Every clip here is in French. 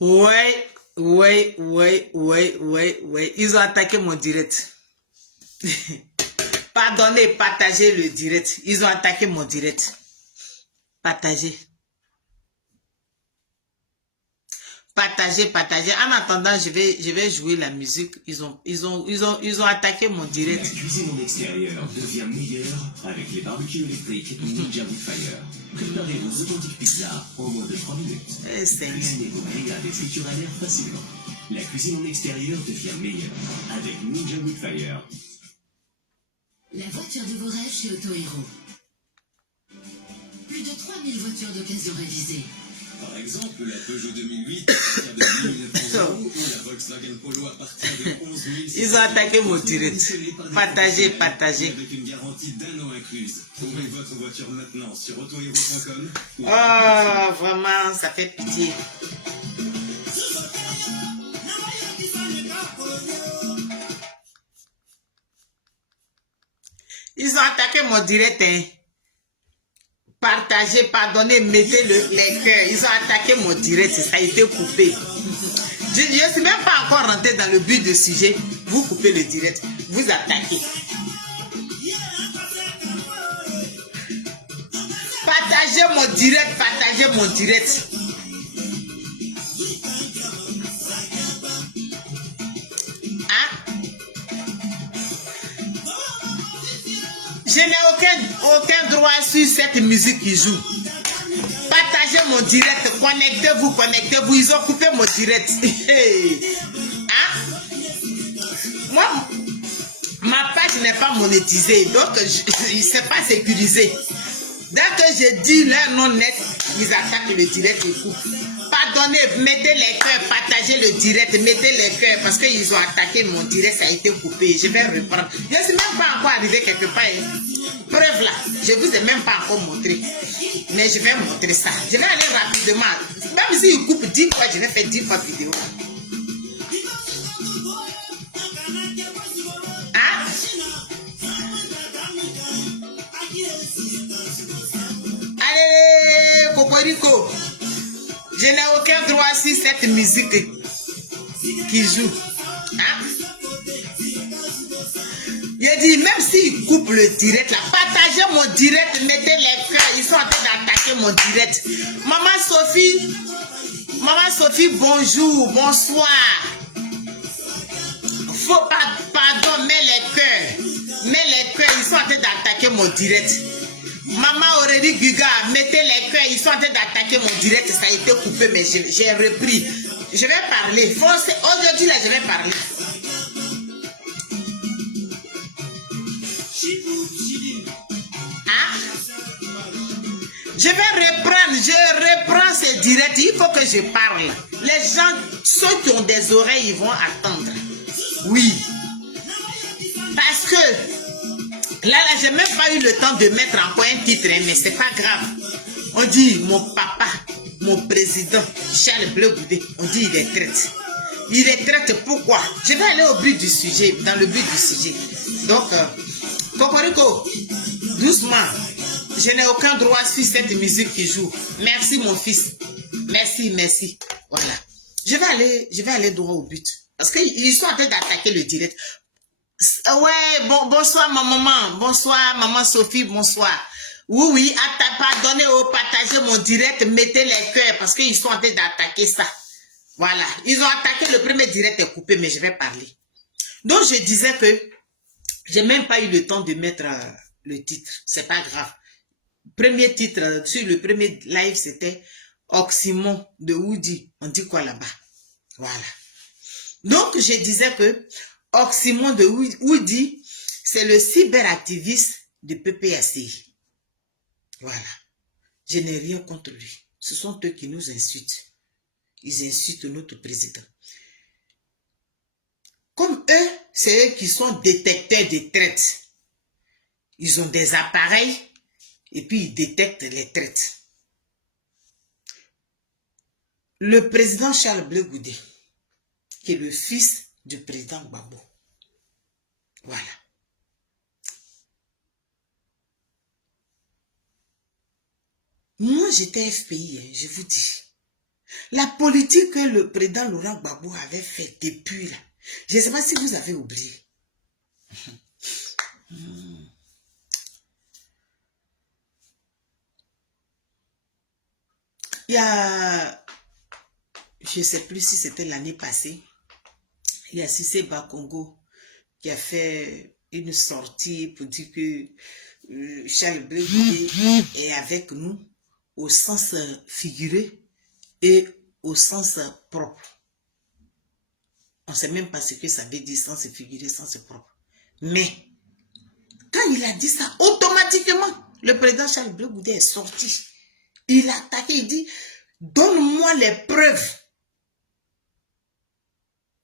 Ouais, ouais. Ils ont attaqué mon direct. Pardonnez, partagez le direct. Ils ont attaqué mon direct. Partagez. Partagez. En attendant, je vais jouer la musique. Ils ont attaqué mon direct. La cuisine en extérieur devient meilleure avec les barbecues électriques Ninja Woodfire. Préparez vos authentiques pizzas en moins de 3 minutes. Cuisinez vos grillades et fritures à l'air facilement. La cuisine en extérieur devient meilleure avec Ninja Woodfire. La voiture de vos rêves chez Auto Hero. Plus de 3000 voitures d'occasion révisées. Par exemple, la Peugeot 2008 à partir de 1900 € ou la Volkswagen Polo à partir de 11 000 €. Ils ont attaqué mon direct. Partagez. Avec une garantie d'1 an incluse. Trouvez votre voiture maintenant sur autohero.com. Oh, vraiment, ça fait pitié. Ils ont attaqué mon direct, hein. Partagez, pardonnez, mettez les cœurs. Ils ont attaqué mon direct, ça a été coupé. Je ne suis même pas encore rentré dans le but du sujet. Vous coupez le direct, vous attaquez. Partagez mon direct. Hein? Je n'ai aucun droit sur cette musique qui joue. Partagez mon direct, connectez-vous. Ils ont coupé mon direct. Hein? Moi, ma page n'est pas monétisée, donc c'est pas sécurisé. Dès que je dis leur nom net, ils attaquent le direct et coupent. Pardonnez, mettez les cœurs, partagez le direct, mettez les cœurs, parce qu'ils ont attaqué mon direct, ça a été coupé. Je vais reprendre. Je ne suis même pas encore arrivé quelque part. Hein. Preuve là, je ne vous ai même pas encore montré. Mais je vais montrer ça. Je vais aller rapidement. Même s'ils coupent 10 fois, je vais faire 10 fois vidéo. Hein? Allez, Cocorico. Je n'ai aucun droit sur cette musique qui joue. Hein? J'ai dit, même s'ils coupent le direct là, partagez mon direct, mettez les cœurs, ils sont en train d'attaquer mon direct. Maman Sophie, bonjour, bonsoir. Pardon, mets les cœurs, ils sont en train d'attaquer mon direct. Maman Aurélie Guga, mettez les cœurs, ils sont en train d'attaquer mon direct, ça a été coupé, mais j'ai repris. Je vais parler, aujourd'hui là, je vais parler. Hein? Je reprends ces directs, il faut que je parle. Les gens, ceux qui ont des oreilles, ils vont attendre. Oui. Parce que là, j'ai même pas eu le temps de mettre encore un titre, hein, mais c'est pas grave. On dit mon papa, mon président, Charles Bleu Goudé, on dit il est traite. Il est traite, pourquoi? Je vais aller au but du sujet, dans le but du sujet. Donc, Cocorico, doucement. Je n'ai aucun droit sur cette musique qui joue. Merci mon fils. Merci. Voilà. Je vais aller droit au but. Parce qu'ils sont en train d'attaquer le direct. Ouais, bonsoir ma maman. Bonsoir maman Sophie, bonsoir. Oui, pardonnez, partagez mon direct, mettez les cœurs parce qu'ils sont en train d'attaquer ça. Voilà. Ils ont attaqué le premier direct est coupé, mais je vais parler. Donc je disais que j'ai même pas eu le temps de mettre le titre. C'est pas grave. Premier titre sur le premier live, c'était Oxymon de Woody. On dit quoi là-bas? Voilà. Donc, je disais que Oxymon de Woody, c'est le cyberactiviste de PPACI. Voilà. Je n'ai rien contre lui. Ce sont eux qui nous insultent. Ils insultent notre président. Comme eux, c'est eux qui sont détecteurs de traite. Ils ont des appareils et puis ils détectent les traites. Le président Charles Bleu Goudé, qui est le fils du président Gbagbo. Voilà. Moi, j'étais FPI, je vous dis. La politique que le président Laurent Gbagbo avait fait depuis là. Je ne sais pas si vous avez oublié. Il y a, je ne sais plus si c'était l'année passée, il y a Cissé Bakongo qui a fait une sortie pour dire que Charles Blé est avec nous au sens figuré et au sens propre. On ne sait même pas ce que ça veut dire sens figuré, sens propre. Mais quand il a dit ça, automatiquement, le président Charles Blé Goudé est sorti. Il a attaqué, il dit, donne-moi les preuves.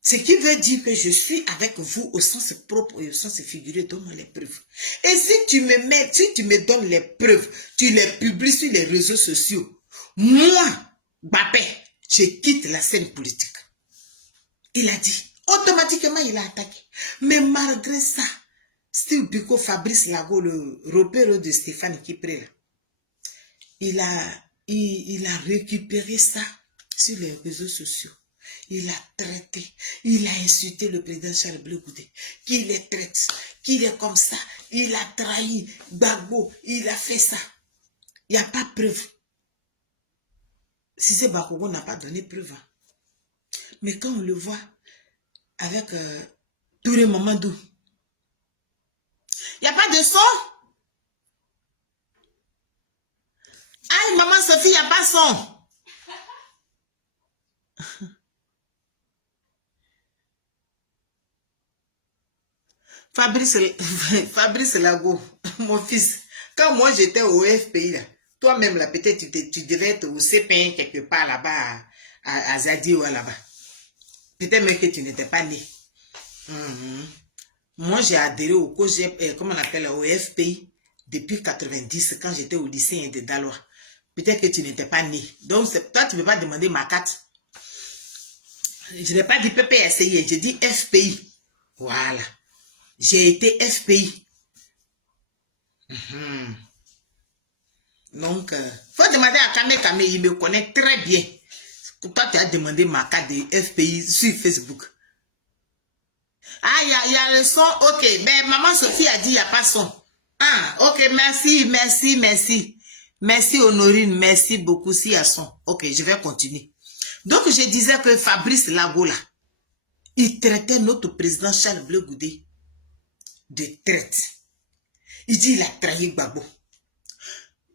Ce qui veut dire que je suis avec vous au sens propre et au sens figuré, donne-moi les preuves. Et si tu me donnes les preuves, tu les publies sur les réseaux sociaux, moi, Mbappé, je quitte la scène politique. Il a dit, automatiquement il a attaqué. Mais malgré ça, Steve Biko, Fabrice Lago, le repère de Stéphane Kipré, il a récupéré ça sur les réseaux sociaux. Il a traité, il a insulté le président Charles Blé Goudé, qu'il les traite, qu'il est comme ça, il a trahi Gbagbo, il a fait ça. Il n'y a pas de preuve. Cissé Bakongo n'a pas donné preuve. Mais quand on le voit avec Touré Mamadou, il n'y a pas de son. Aïe, maman Sophie, il n'y a pas son. Fabrice Lago, mon fils, quand moi j'étais au FPI, toi-même là, peut-être tu devais être au CP1 quelque part là-bas, à Zadi ou là-bas. Peut-être même que tu n'étais pas né. Moi j'ai adhéré au comment on appelle, au FPI depuis 90, quand j'étais au lycée de Dalois. Peut-être que tu n'étais pas né. Donc toi tu ne peux pas demander ma carte. Je n'ai pas dit PPSI, j'ai dit FPI. Voilà. J'ai été FPI. Donc, faut demander à Kame, il me connaît très bien. Toi, tu as demandé ma carte de FPI sur Facebook. Ah, il y a le son, ok. Mais maman Sophie a dit il n'y a pas son. Ah, ok, merci. Merci Honorine, merci beaucoup si il y a son. Ok, je vais continuer. Donc, je disais que Fabrice Lago, là, il traitait notre président Charles Blé Goudé de traite. Il dit il a trahi Gbagbo.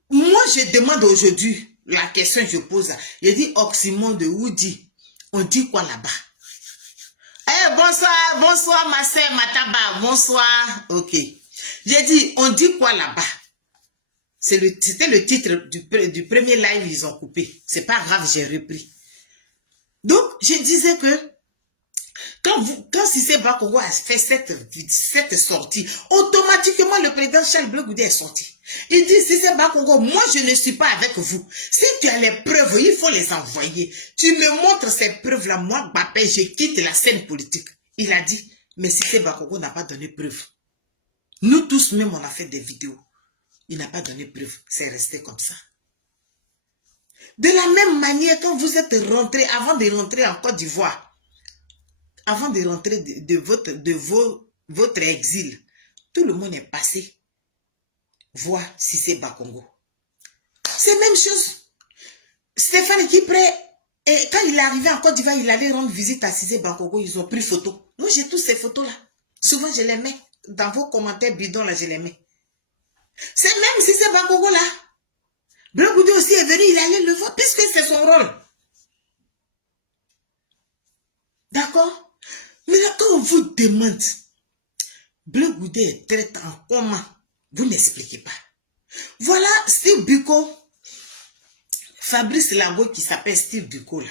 Moi, je demande aujourd'hui, la question que je pose, je dis Oxymon de Woody, on dit quoi là-bas? Eh, bonsoir ma sœur Mataba, bonsoir, ok. J'ai dit, on dit quoi là-bas? C'était le titre du premier live, ils ont coupé. C'est pas grave, j'ai repris. Donc, je disais que quand Cissé Bakongo a fait cette sortie, automatiquement le président Charles Blé Goudé est sorti. Il dit, Cissé Bakongo, moi je ne suis pas avec vous. Si tu as les preuves, il faut les envoyer. Tu me montres ces preuves-là, moi, Mbappé, je quitte la scène politique. Il a dit, mais Cissé Bakongo n'a pas donné preuve. Nous tous même, on a fait des vidéos. Il n'a pas donné preuve. C'est resté comme ça. De la même manière, quand vous êtes rentré, avant de rentrer en Côte d'Ivoire, avant de rentrer de votre exil, tout le monde est passé voir Cissé Bakongo. C'est la même chose. Stéphane Kipré, quand il est arrivé en Côte d'Ivoire, il allait rendre visite à Cissé Bakongo, ils ont pris photo. Moi, j'ai tous ces photos-là. Souvent, je les mets dans vos commentaires bidons, là, je les mets. C'est même Cissé Bakongo, là. Blé Goudé aussi est venu, il allait le voir, puisque c'est son rôle. D'accord? Mais là, quand on vous demande, Blé Goudé est traité en comment? Vous n'expliquez pas. Voilà Steve Biko, Fabrice Lago qui s'appelle Steve Biko là.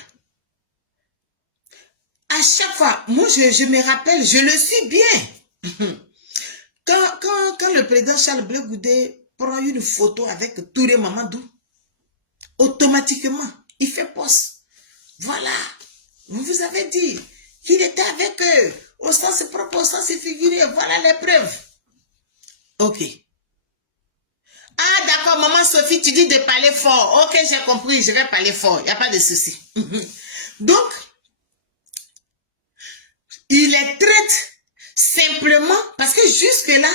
À chaque fois, moi je me rappelle, je le suis bien. Quand le président Charles Blé Goudé prend une photo avec Touré Mamadou, automatiquement, il fait poste. Voilà. Vous avez dit qu'il était avec eux, au sens propre, au sens figuré. Voilà les preuves. Ok. Ah, d'accord, maman Sophie, tu dis de parler fort. Ok, j'ai compris, je vais parler fort. Il n'y a pas de souci. Donc, il les traite simplement parce que jusque-là,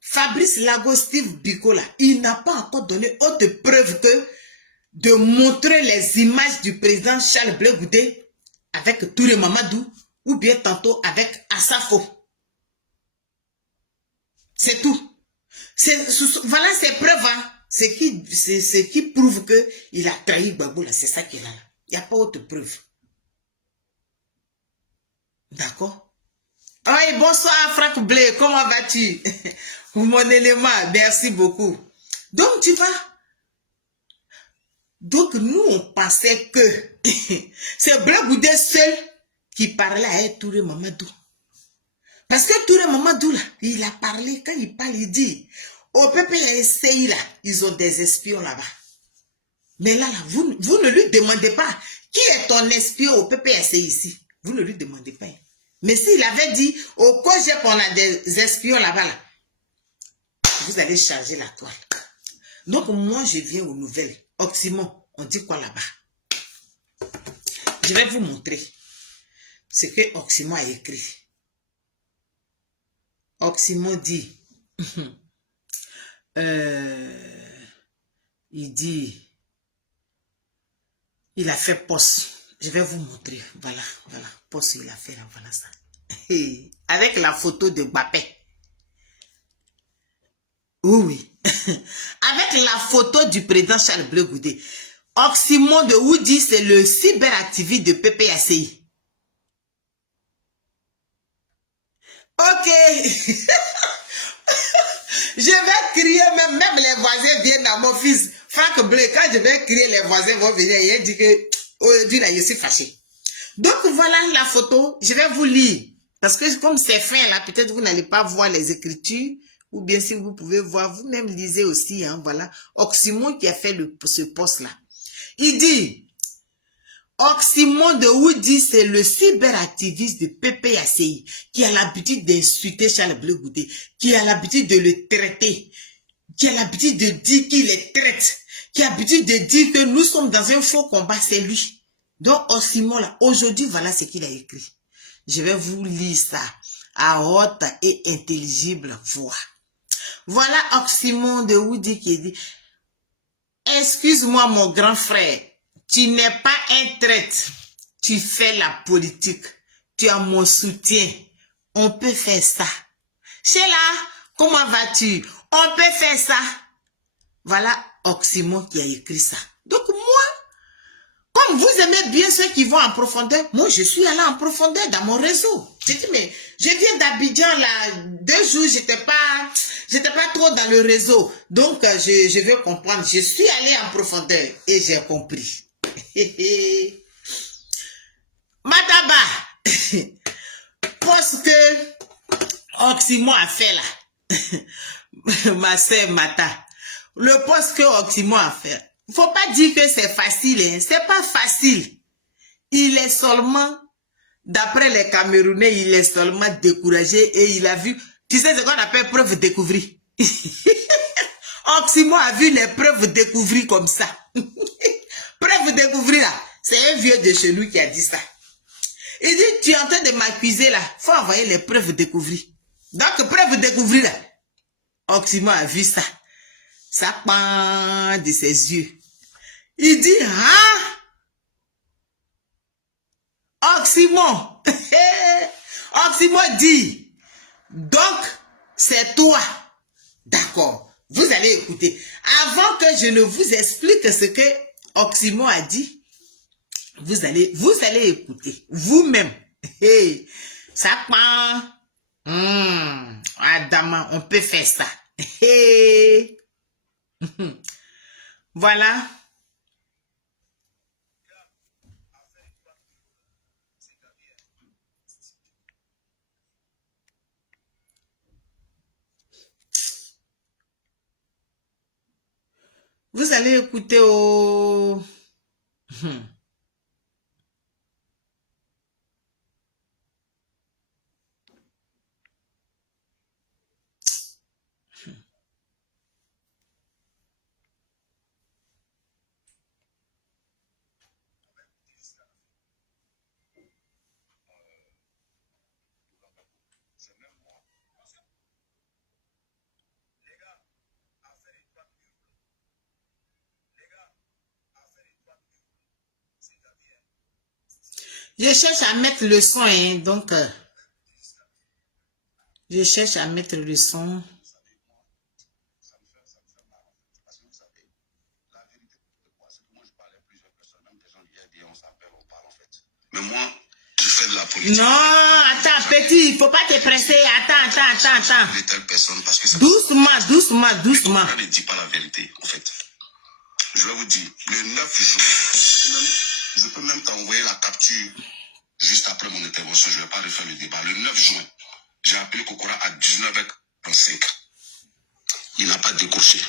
Fabrice Lagostive Bicola, il n'a pas encore donné autre preuve que de montrer les images du président Charles Blé Goudé avec Touré Mamadou ou bien tantôt avec Assafo. C'est tout. Voilà ses preuves. Hein. C'est ce qui prouve qu'il a trahi Gbagbo là. C'est ça qu'il a là. Il n'y a pas autre preuve. D'accord? Oui, bonsoir Franck Blé. Comment vas-tu? Mon élément, merci beaucoup. Donc tu vois. Donc nous on pensait que c'est Blé Goudé seul qui parlait à Touré Mamadou. Parce que Touré Mamadou, là, il a parlé, quand il parle, il dit, au PPSI, là, ils ont des espions là-bas. Mais là, vous ne lui demandez pas, qui est ton espion au PPSI ici? Vous ne lui demandez pas. Mais s'il avait dit, au COGEP, on a des espions là-bas, là, vous allez charger la toile. Donc, moi, je viens aux nouvelles. Oxymon, on dit quoi là-bas? Je vais vous montrer ce que Oxymon a écrit. Oxymon dit, il dit, il a fait poste. Je vais vous montrer. Voilà, poste il a fait là, voilà ça. Avec la photo de Mbappé. Oui. Avec la photo du président Charles Blé Goudé. Oxymon de Woody, c'est le cyberactiviste de PPACI. Ok. Je vais crier, même les voisins viennent à mon fils. Franck Blé, quand je vais crier, les voisins vont venir. Il dit que aujourd'hui, là, je suis fâché. Donc, voilà la photo. Je vais vous lire. Parce que comme c'est fin, là, peut-être vous n'allez pas voir les écritures. Ou bien si vous pouvez voir, vous-même lisez aussi. Hein, voilà. Oxymon qui a fait ce poste-là. Il dit... Oxymon de Woody, c'est le cyberactiviste de PPACI qui a l'habitude d'insulter Charles Blé Goudé, qui a l'habitude de le traiter, qui a l'habitude de dire qu'il les traite, qui a l'habitude de dire que nous sommes dans un faux combat, c'est lui. Donc Oxymon, là, aujourd'hui, voilà ce qu'il a écrit. Je vais vous lire ça à haute et intelligible voix. Voilà Oxymon de Woody qui dit « Excuse-moi mon grand frère, tu n'es pas un traître, tu fais la politique, tu as mon soutien, on peut faire ça. Sheila, comment vas-tu? On peut faire ça. » Voilà Oxymon qui a écrit ça. Donc moi, comme vous aimez bien ceux qui vont en profondeur, moi je suis allé en profondeur dans mon réseau. J'ai dit mais je viens d'Abidjan là, 2 jours j'étais pas trop dans le réseau. Donc je veux comprendre, je suis allé en profondeur et j'ai compris. Mataba, parce que Oxymon a fait là, ma soeur Mata, le poste que Oxymon a fait, faut pas dire que c'est facile, hein. C'est pas facile. Il est seulement, d'après les Camerounais, il est seulement découragé et il a vu, tu sais ce qu'on appelle preuve découvrir. Oxymon a vu les preuves découvrir comme ça. Preuve découvrir là, c'est un vieux de chez nous qui a dit ça. Il dit, tu es en train de m'accuser là, faut envoyer les preuves découvrir. Donc, preuve découvrir là, Oxymon a vu ça. Ça pend de ses yeux. Il dit, ah, Oxymon. Oxymon dit, donc, c'est toi. D'accord, vous allez écouter. Avant que je ne vous explique ce que Oxymon a dit, vous allez écouter vous-même. Hey, ça pend. Adama, on peut faire ça. Hey. Voilà. Vous allez écouter au... Je cherche à mettre le son, hein, donc... je cherche à mettre le son. Mais moi, je fais de la politique. Non, attends, petit, il ne faut pas te presser. Attends. De telle personne parce que Doucement. On ne dit pas la vérité, en fait. Je vais vous dire, le 9 juin, je peux même t'envoyer la capture juste après mon intervention. Je ne vais pas refaire le débat. Le 9 juin, j'ai appelé Kokora à 19h45. Il n'a pas décroché.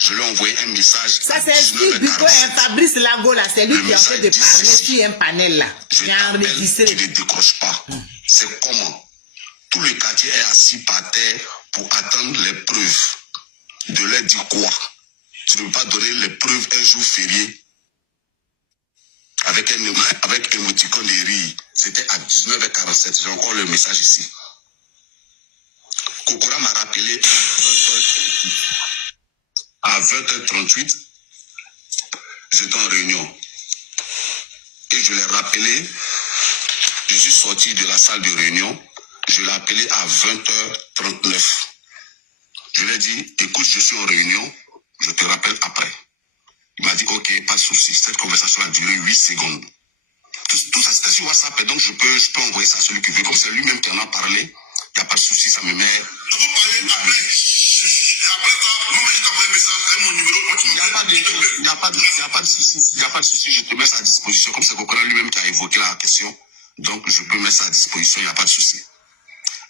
Je lui ai envoyé un message. Ça, c'est Steve Biko et Fabrice Lago, là. C'est lui qui est en train de parler sur un panel, là. J'ai enregistré. Tu ne décroches pas. C'est comment? Tout le quartier est assis par terre pour attendre les preuves. De leur dire quoi? Tu ne peux pas donner les preuves un jour férié avec un émoticône de rire. C'était à 19h47. J'ai encore le message ici. Kokora m'a rappelé à 20h38. J'étais en réunion. Et je l'ai rappelé. Je suis sorti de la salle de réunion. Je l'ai appelé à 20h39. Je lui ai dit, écoute, je suis en réunion. Je te rappelle après. Il m'a dit, ok, pas de souci. Cette conversation a duré 8 secondes. Tout ça, c'était sur WhatsApp. Et donc, je peux envoyer ça à celui qui veut. Comme c'est lui-même qui en a parlé, il n'y a pas de souci, ça me met... Tu peux parler après. Après ça, moi, je t'ai envoyé un message avec mon numéro. Il n'y a pas de souci. Il n'y a pas de souci. Je te mets ça à disposition. Comme c'est Kokora lui-même qui a évoqué la question. Donc, je peux mettre ça à disposition. Il n'y a pas de souci.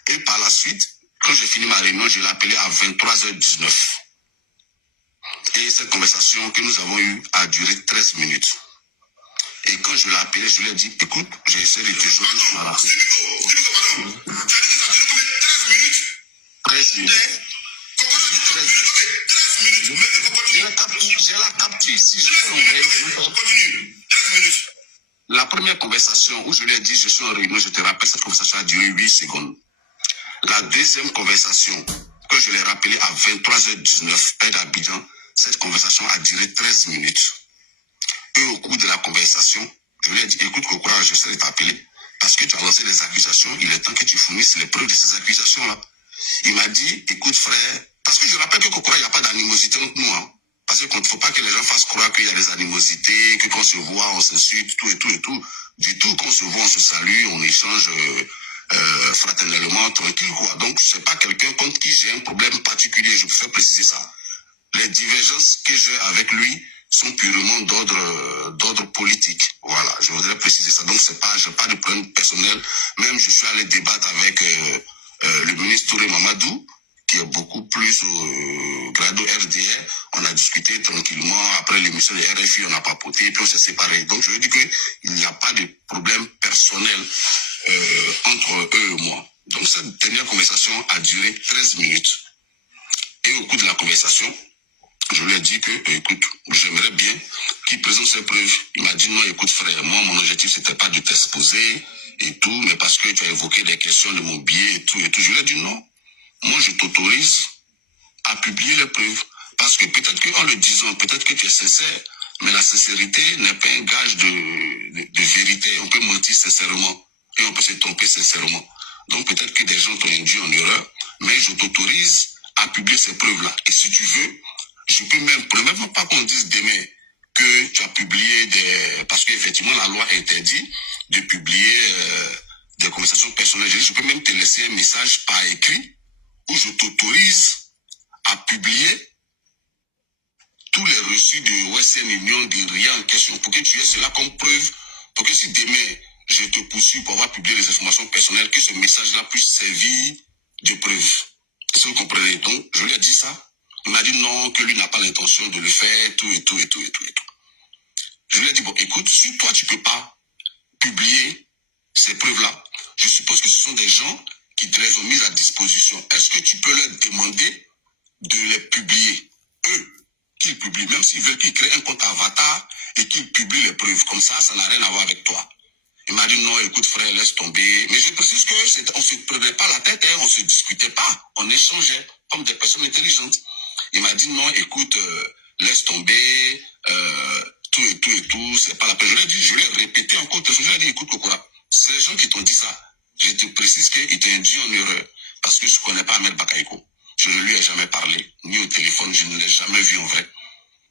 Et par la suite, quand j'ai fini ma réunion, je l'ai appelé à 23h19. Et cette conversation que nous avons eue a duré 13 minutes. Et quand je l'ai appelé, je lui ai dit, écoute, j'ai essayé de te joindre sur la... 13 minutes. J'ai la capture ici. La première conversation où je lui ai dit, je suis en réunion, je te rappelle, cette conversation a duré 8 secondes. La deuxième conversation, que je l'ai rappelé à 23h19, heure d'Abidjan, cette conversation a duré 13 minutes. Et au cours de la conversation, je lui ai dit, écoute Kokora, je sais de t'appeler, parce que tu as lancé des accusations, il est temps que tu fournisses les preuves de ces accusations-là. Il m'a dit, écoute frère, parce que je rappelle que Kokora, il n'y a pas d'animosité entre nous, hein. Parce qu'il ne faut pas que les gens fassent croire qu'il y a des animosités, que quand on se voit, on s'insulte, tout et tout et tout. Du tout, quand on se voit, on se salue, on échange fraternellement, tranquille, quoi. Donc, c'est pas quelqu'un contre qui j'ai un problème particulier, je préfère préciser ça. Les divergences que j'ai avec lui sont purement d'ordre politique. Voilà, je voudrais préciser ça. Donc, j'ai pas de problème personnel. Même, je suis allé débattre avec le ministre Touré Mamadou, qui est beaucoup plus au grado RDR. On a discuté tranquillement. Après l'émission de RFI, on a papoté, puis on s'est séparés. Donc, je veux dire qu'il n'y a pas de problème personnel entre eux et moi. Donc, cette dernière conversation a duré 13 minutes. Et au cours de la conversation, je lui ai dit que, écoute, j'aimerais bien qu'il présente ses preuves. Il m'a dit, non, écoute frère, moi, mon objectif, c'était pas de t'exposer et tout, mais parce que tu as évoqué des questions de mon billet et tout et tout. Je lui ai dit, non, moi, je t'autorise à publier les preuves. Parce que peut-être qu'en le disant, peut-être que tu es sincère, mais la sincérité n'est pas un gage de vérité. On peut mentir sincèrement et on peut se tromper sincèrement. Donc peut-être que des gens t'ont induit en erreur, mais je t'autorise à publier ces preuves-là. Et si tu veux, je peux même pas qu'on dise demain que tu as publié parce qu'effectivement la loi interdit de publier des conversations personnelles. Je peux même te laisser un message par écrit où je t'autorise à publier tous les reçus de Western Union, de rien en question, pour que tu aies cela comme preuve, pour que si demain je te poursuis pour avoir publié les informations personnelles, que ce message-là puisse servir de preuve. Si vous comprenez, donc je lui ai dit ça. Il m'a dit non, que lui n'a pas l'intention de le faire, tout et tout et tout et tout et tout. Je lui ai dit, bon, écoute, si toi tu ne peux pas publier ces preuves-là, je suppose que ce sont des gens qui te les ont mises à disposition. Est-ce que tu peux leur demander de les publier, eux, qu'ils publient, même s'ils veulent qu'ils créent un compte avatar et qu'ils publient les preuves. Comme ça n'a rien à voir avec toi. Il m'a dit non, écoute frère, laisse tomber. Mais je précise qu'on ne se prenait pas la tête, hein, on ne se discutait pas, on échangeait comme des personnes intelligentes. Il m'a dit non, écoute, laisse tomber, tout, c'est pas la peine. Je l'ai répété encore, je lui ai dit, écoute, Kokora, c'est les gens qui t'ont dit ça. Je te précise qu'il t'a induit en erreur, parce que je ne connais pas Ahmed Bakayoko. Je ne lui ai jamais parlé, ni au téléphone, je ne l'ai jamais vu en vrai.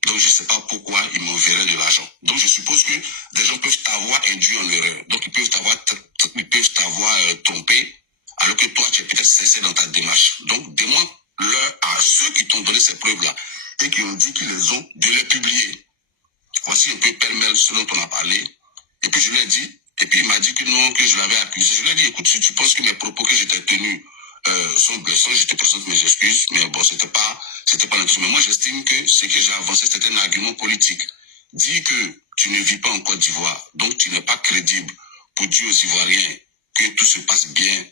Donc, je ne sais pas pourquoi il m'enverrait de l'argent. Donc, je suppose que des gens peuvent t'avoir induit en erreur. Donc, ils peuvent t'avoir trompé, alors que toi, tu es peut-être sincère dans ta démarche. Donc, demande-leur à ceux qui t'ont donné ces preuves-là et qui ont dit qu'ils les ont, de les publier. Voici un peu pêle-mêle ce dont on a parlé. Et puis, je lui ai dit, et puis il m'a dit que non, que je l'avais accusé. Je lui ai dit, écoute, si tu penses que mes propos que j'étais tenus sont blessants, je te présente mes excuses. Mais bon, c'était pas l'intention. Mais moi, j'estime que ce que j'ai avancé, c'était un argument politique. Dis que tu ne vis pas en Côte d'Ivoire, donc tu n'es pas crédible pour dire aux Ivoiriens que tout se passe bien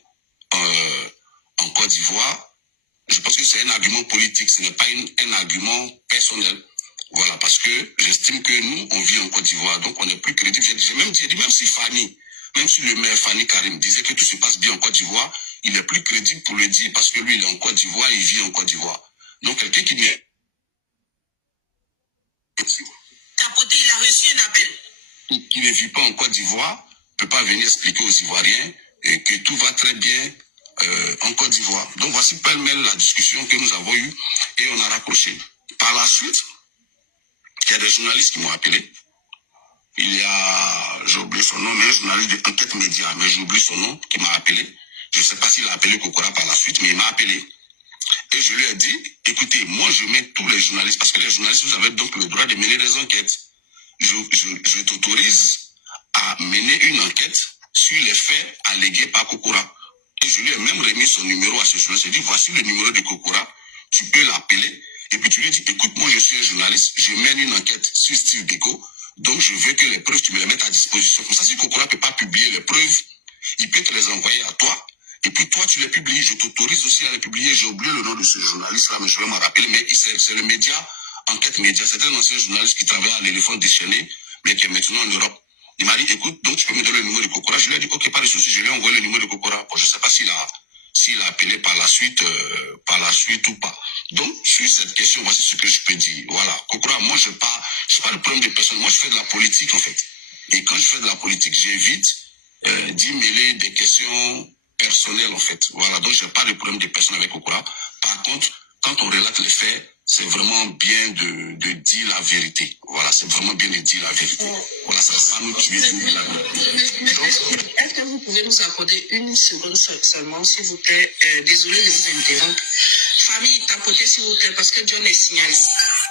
en Côte d'Ivoire. Je pense que c'est un argument politique, ce n'est pas un argument personnel. Voilà, parce que j'estime que nous, on vit en Côte d'Ivoire, donc on n'est plus crédible. J'ai même dit, même si le maire Fanny Karim disait que tout se passe bien en Côte d'Ivoire, il est plus crédible pour le dire, parce que lui, il est en Côte d'Ivoire, il vit en Côte d'Ivoire. Donc, quelqu'un qui vient... Capoté, il a reçu un appel. Qui ne vit pas en Côte d'Ivoire, ne peut pas venir expliquer aux Ivoiriens que tout va très bien en Côte d'Ivoire. Donc, voici pêle-mêle la discussion que nous avons eue et on a raccroché. Par la suite, il y a des journalistes qui m'ont appelé. Il y a, j'ai oublié son nom, mais un journaliste d'Enquête Média, mais j'ai oublié son nom, qui m'a appelé. Je ne sais pas s'il a appelé Kokora par la suite, mais il m'a appelé. Et je lui ai dit, écoutez, moi je mets tous les journalistes, parce que les journalistes, vous avez donc le droit de mener des enquêtes. Je t'autorise à mener une enquête sur les faits allégués par Kokora. Et je lui ai même remis son numéro à ce journaliste. Je lui ai dit, voici le numéro de Kokora, tu peux l'appeler. Et puis tu lui dis, écoute, moi je suis un journaliste, je mène une enquête sur Steve Biko, donc je veux que les preuves, tu me les mettes à disposition. Comme ça, si Kokora ne peut pas publier les preuves, il peut te les envoyer à toi. Et puis toi, tu les publies. Je t'autorise aussi à les publier. J'ai oublié le nom de ce journaliste-là, mais je vais m'en rappeler. Mais c'est le média, Enquête Média. C'est un ancien journaliste qui travaillait à l'éléphant déchaîné, mais qui est maintenant en Europe. Il m'a dit, écoute, donc tu peux me donner le numéro de Kokora. Je lui ai dit, ok, pas de souci, je lui ai envoyé le numéro de Kokora. Bon, je ne sais pas s'il a appelé par la suite ou pas. Donc, sur cette question, voici ce que je peux dire. Voilà. Kokora, moi, je n'ai pas le problème de personne. Moi, je fais de la politique, en fait. Et quand je fais de la politique, j'évite d'y mêler des questions personnelles, en fait. Voilà. Donc, je n'ai pas de problème de personne avec Kokora. Par contre, quand on relate les faits, c'est vraiment bien de dire la vérité. Voilà, c'est vraiment bien de dire la vérité. Voilà, ça va pas nous tuer. Est-ce que vous pouvez nous accorder une seconde seulement, s'il vous plaît? Désolé de vous interrompre. Famille, tapotez s'il vous plaît, parce que John est signalé.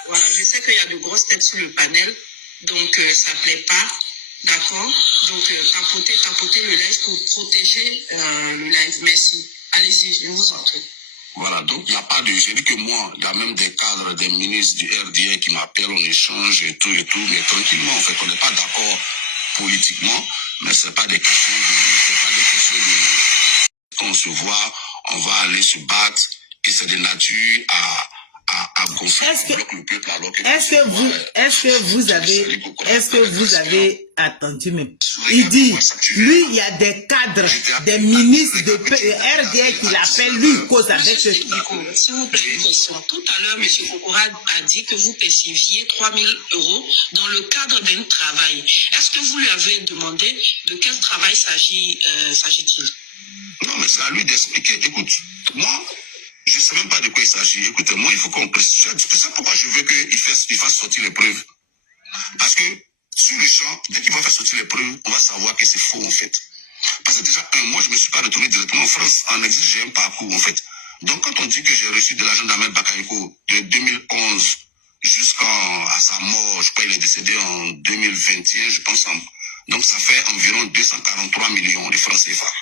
Voilà, je sais qu'il y a de grosses têtes sur le panel, donc ça ne plaît pas. D'accord? Donc tapotez le live pour protéger le live. Merci. Allez-y, je vous en prie. Voilà, donc il n'y a pas de... J'ai dit que moi, il y a même des cadres, des ministres du RDA qui m'appellent, on échange et tout, mais tranquillement, en fait, on n'est pas d'accord politiquement, mais ce n'est pas des questions de... Quand on se voit, on va aller se battre, et c'est de nature à gonfler le peuple alors que... Est-ce que vous avez attendu même? Il dit, lui, il y a des cadres, des ministres de RDA qui l'appellent, lui, il cause avec eux. S'il vous plaît, une question. Tout à l'heure, M. Kokora a dit que vous perceviez 3 000 € dans le cadre d'un travail. Est-ce que vous lui avez demandé de quel travail s'agit-il? Non, mais c'est à lui d'expliquer. Écoute, moi... Je ne sais même pas de quoi il s'agit. Écoutez, moi, il faut qu'on précise. C'est pourquoi je veux qu'il fasse sortir les preuves. Parce que, sur le champ, dès qu'il va faire sortir les preuves, on va savoir que c'est faux, en fait. Parce que déjà, moi, je ne me suis pas retrouvé directement en France. En exil, j'ai un parcours, en fait. Donc, quand on dit que j'ai reçu de l'argent d'Ahmed Bakayoko de 2011 jusqu'à sa mort, je crois qu'il est décédé en 2021, je pense. Donc, ça fait environ 243 millions de francs CFA.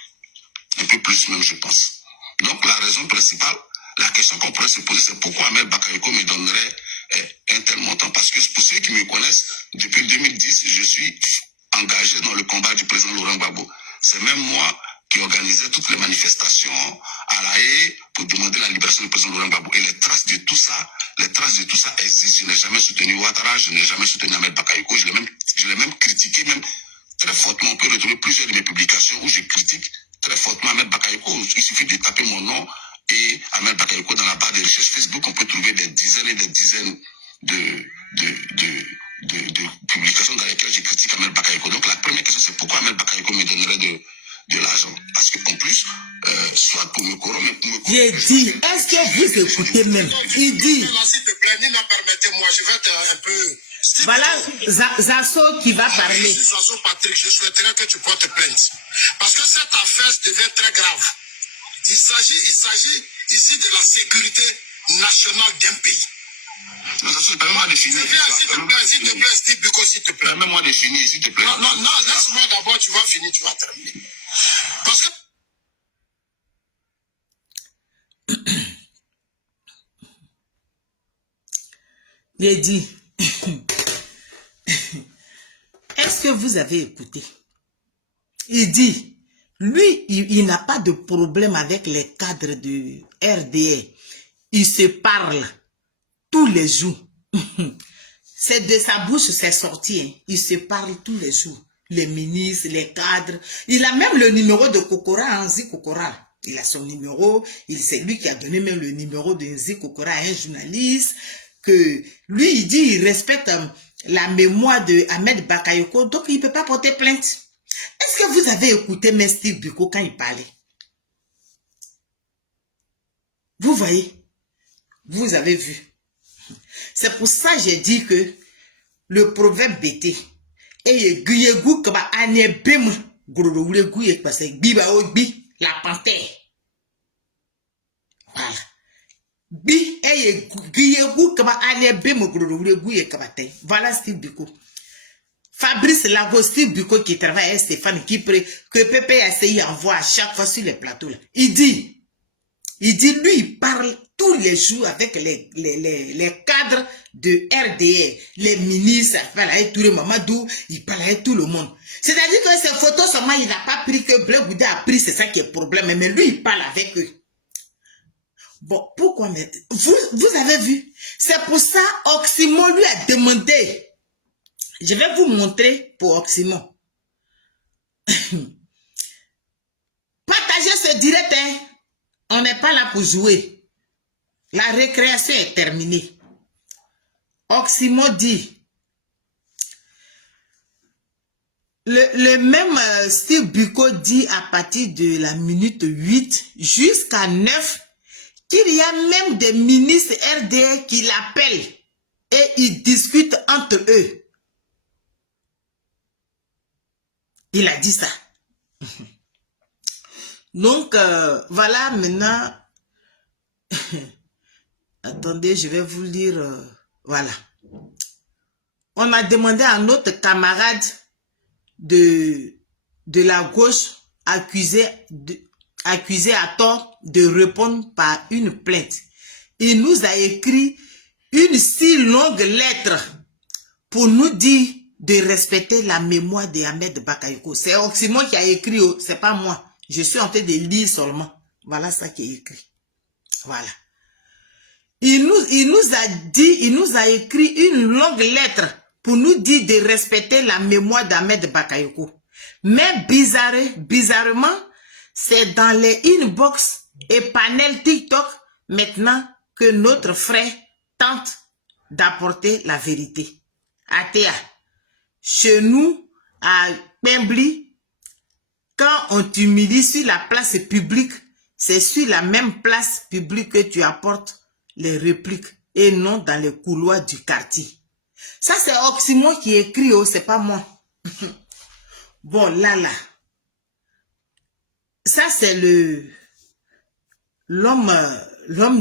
Un peu plus même, je pense. Donc, la raison principale, la question qu'on pourrait se poser, c'est pourquoi Ahmed Bakayoko me donnerait un tel montant. Parce que pour ceux qui me connaissent, depuis 2010, je suis engagé dans le combat du président Laurent Gbagbo. C'est même moi qui organisais toutes les manifestations à La Haye pour demander la libération du président Laurent Gbagbo. Et les traces de tout ça existent. Je n'ai jamais soutenu Ouattara, je n'ai jamais soutenu Ahmed Bakayoko. Je l'ai même critiqué, même très fortement. On peut retrouver plusieurs de mes publications où je critique très fortement Ahmed Bakayoko. Il suffit de taper mon nom et Ahmed Bakayoko dans la barre de recherche Facebook. On peut trouver des dizaines et des dizaines publications dans lesquelles je critique Ahmed Bakayoko. Donc la première question, c'est pourquoi Ahmed Bakayoko me donnerait de l'argent. Parce qu'en plus, soit pour me corrompre, j'ai dit, est-ce que vous écoutez même? Il dit. S'il te plaît, Nina, permettez-moi, je vais être un peu... Voilà Zasso qui va parler. Je suis Zasso Patrick, je souhaiterais que tu portes plainte. Parce que cette affaire devient très grave. Il s'agit ici de la sécurité nationale d'un pays. Permets-moi de finir. S'il te plaît, Steve Biko, s'il te plaît. Permets-moi de finir, s'il te plaît. Non, laisse-moi d'abord, tu vas finir, tu vas terminer. Parce que... J'ai dit, est-ce que vous avez écouté? Il dit, lui, il n'a pas de problème avec les cadres de RDA. Il se parle tous les jours. C'est de sa bouche, c'est sorti. Hein. Il se parle tous les jours. Les ministres, les cadres. Il a même le numéro de Kokora, Nzi Kokora. Il a son numéro. C'est lui qui a donné même le numéro de Nzi Kokora à un journaliste. Que lui, il dit, il respecte la mémoire de Ahmed Bakayoko. Donc, il ne peut pas porter plainte. Est-ce que vous avez écouté M. Steve Biko quand il parlait? Vous voyez? Vous avez vu. C'est pour ça que j'ai dit que le proverbe bêté et la panthère. Voilà. Voilà Steve Biko. Fabrice Lago, Steve Biko qui travaille avec Stéphane qui que Pépé essaye envoie à chaque fois sur les plateaux. Là. Il dit, lui, il parle tous les jours avec les cadres de RDA, les ministres, il parle avec tous les Mamadou, il parle avec tout le monde. C'est-à-dire que ces photos seulement, il n'a pas pris que Blé Goudé a pris, c'est ça qui est le problème. Mais lui, il parle avec eux. Bon, pourquoi mais vous avez vu? C'est pour ça Oxymon lui a demandé. Je vais vous montrer pour Oxymon. Partagez ce direct, hein. On n'est pas là pour jouer. La récréation est terminée. Oxymon dit. Le même Steve Biko dit à partir de la minute 8 jusqu'à 9 qu'il y a même des ministres RDA qui l'appellent et ils discutent entre eux. Il a dit ça. Donc, voilà maintenant. Attendez, je vais vous lire. Voilà. On a demandé à notre camarade de la gauche accusé à tort de répondre par une plainte. Il nous a écrit une si longue lettre pour nous dire de respecter la mémoire de Ahmed Bakayoko. C'est Oxymon qui a écrit, c'est pas moi. Je suis en train de lire seulement. Voilà ça qui est écrit. Voilà. Il nous a écrit une longue lettre pour nous dire de respecter la mémoire d'Ahmed Bakayoko. Mais bizarrement, c'est dans les inbox et panels TikTok maintenant que notre frère tente d'apporter la vérité. Atea, chez nous, à Pembli, quand on t'humilie sur la place publique, c'est sur la même place publique que tu apportes les répliques et non dans les couloirs du quartier. Ça, c'est Oxymon qui écrit, oh, c'est pas moi. Bon, là. Ça, c'est l'homme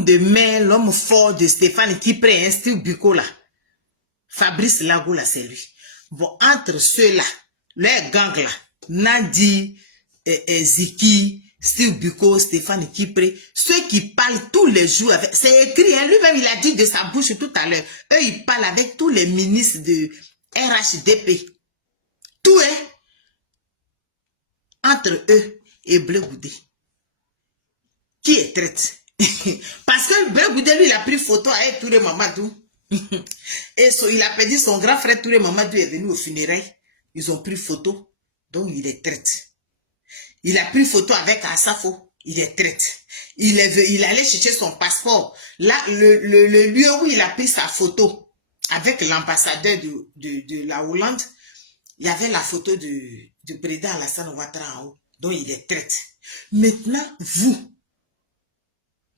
de main, l'homme fort de Stéphane qui prend un Steve Biko là. Fabrice Lago là, c'est lui. Bon, entre ceux-là, les gangs là, Nadi, Ziki, Steve Biko, Stéphane Kipré, ceux qui parlent tous les jours avec, c'est écrit, hein, lui-même il a dit de sa bouche tout à l'heure, eux ils parlent avec tous les ministres de RHDP. Tout est entre eux et Blé Goudé. Qui est traite? Parce que Blé Goudé, lui, il a pris photo avec Touré Mamadou. Et il a perdu son grand frère Touré Mamadou est venu au funérailles. Ils ont pris photo. Donc, il est traite. Il a pris photo avec Asafo. Il est traite. Il allait chercher son passeport. Là, le lieu où il a pris sa photo. avec l'ambassadeur de la Hollande, il y avait la photo du président Alassane Ouattara en haut, dont il les traite. Maintenant, vous,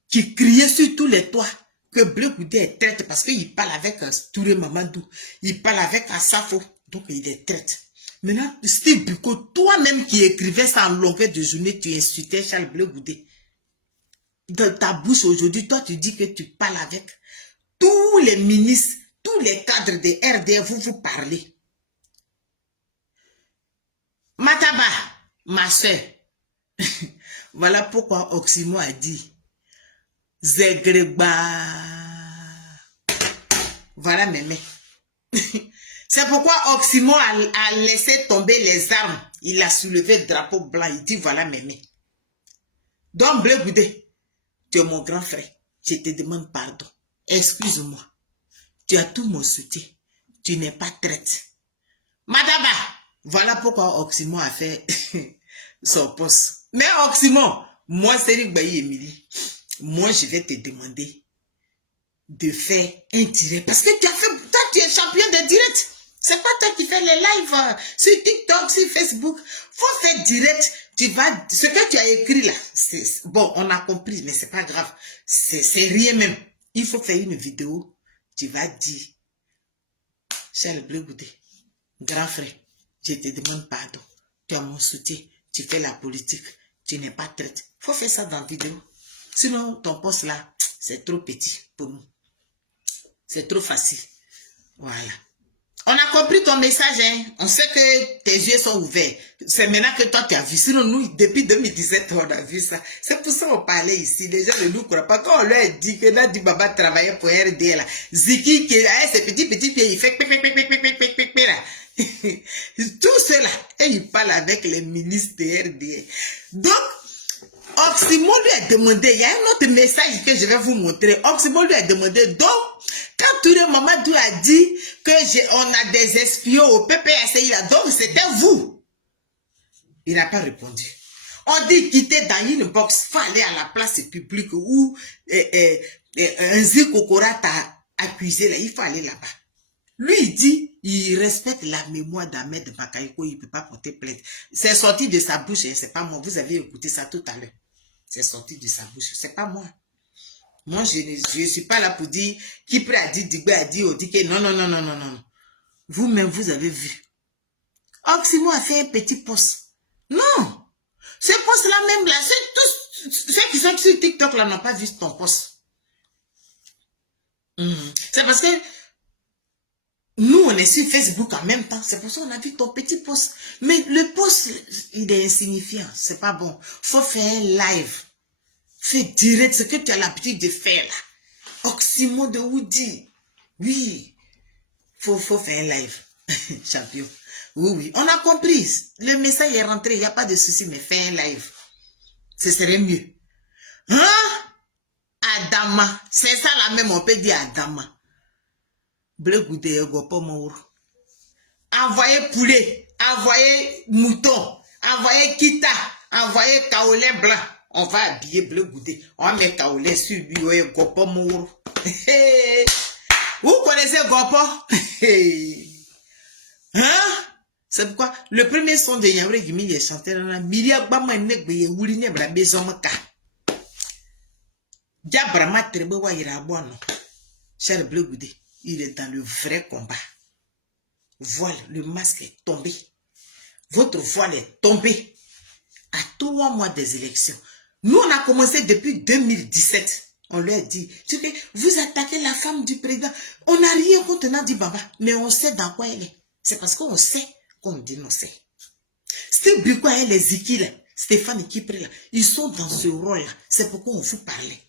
qui criez sur tous les toits que Bleu Goudé est traite parce qu'il parle avec Touré Mamadou, il parle avec Asafo, donc il est traite. Maintenant, Steve Biko, toi-même qui écrivais ça en longueur de journée, tu insultais Charles Bleu Goudé. Dans ta bouche aujourd'hui, toi tu dis que tu parles avec tous les ministres, tous les cadres de RDF, vous parlez. Mataba, ma soeur, voilà pourquoi Oximo a dit Zegreba. Voilà mémé. C'est pourquoi Oximo a laissé tomber les armes. Il a soulevé le drapeau blanc. Il dit voilà mémé. Donc Bleu Goudé, tu es mon grand frère. Je te demande pardon. Excuse-moi. Tu as tout mon soutien. Tu n'es pas traite. Madaba, voilà pourquoi Oximo a fait son poste. Mais Oximo, moi, c'est Baye Emily. Moi, je vais te demander de faire un direct. Parce que toi, tu es champion de direct. C'est pas toi qui fais les lives sur TikTok, sur Facebook. Faut faire direct. Tu vas, ce que tu as écrit là, bon, on a compris, mais c'est pas grave. C'est rien même. Il faut faire une vidéo. Tu vas dire, Charles Bleu Goudé, grand frère, je te demande pardon. Tu as mon soutien. Tu fais la politique. Tu n'es pas traite. Faut faire ça dans la vidéo. Sinon, ton poste là, c'est trop petit pour nous. C'est trop facile. Voilà. On a compris ton message, hein. On sait que tes yeux sont ouverts. C'est maintenant que toi tu as vu. Sinon, nous, depuis 2017, on a vu ça. C'est pour ça qu'on parlait ici. Les gens ne nous croient pas. Quand on leur a dit que Nadi Baba travaillait pour RD, là, Ziki, qui a ses petits pieds, il fait là. Tout cela, et il parle avec les ministres de RD. Donc, Oximo lui a demandé, il y a un autre message que je vais vous montrer. Oximo lui a demandé, donc, quand Touré Mamadou a dit que on a des espions au PPSI là, donc c'était vous. Il n'a pas répondu. On dit quitter dans une box, il faut aller à la place publique où un Zikokora t'a accusé là, il faut aller là-bas. Lui, il dit, il respecte la mémoire d'Ahmed Bakayoko, il ne peut pas porter plainte. C'est sorti de sa bouche, hein, c'est pas moi. Vous avez écouté ça tout à l'heure. C'est sorti de sa bouche, c'est pas moi. Moi, je ne suis pas là pour dire, qui a dit, Digbe a dit, Odike, non. Vous-même, vous avez vu. Oximo a fait un petit poste. Non. Ce poste-là même, là, c'est tous, ceux qui sont sur TikTok, là, n'ont pas vu ton poste. C'est parce que, nous, on est sur Facebook en même temps. C'est pour ça qu'on a vu ton petit post. Mais le post, il est insignifiant. C'est pas bon. Faut faire un live. Fais direct ce que tu as l'habitude de faire là. Oximo de Woody. Oui. Faut faire un live. Champion. Oui. On a compris. Le message est rentré. Il n'y a pas de souci, mais fais un live. Ce serait mieux. Hein? Adama. C'est ça là même, on peut dire Adama. Bleu Goudé, envoyez poulet, envoyez mouton, envoyez kita, envoyez kaolin blanc. On va habiller Bleu Goudé. On va mettre kaolin sur lui, Gopo Mouro. Vous connaissez Gopo? Hein? C'est pourquoi le premier son de Yamre Gimi est chanté dans la Miria Bama Negbe Wouline Brabe Zomaka. Diabrama Trebewa Irabono. Cher Bleu Goudé. Il est dans le vrai combat. Voile, le masque est tombé. Votre voile est tombé. À 3 mois des élections. Nous, on a commencé depuis 2017. On leur a dit, vous attaquez la femme du président. On n'a rien contre Nadi Baba, mais on sait dans quoi elle est. C'est parce qu'on sait qu'on dénonce. C'est pourquoi elle est Ziki, là, Stéphane Kipri, là, ils sont dans ce rôle-là. C'est pourquoi on vous parlait.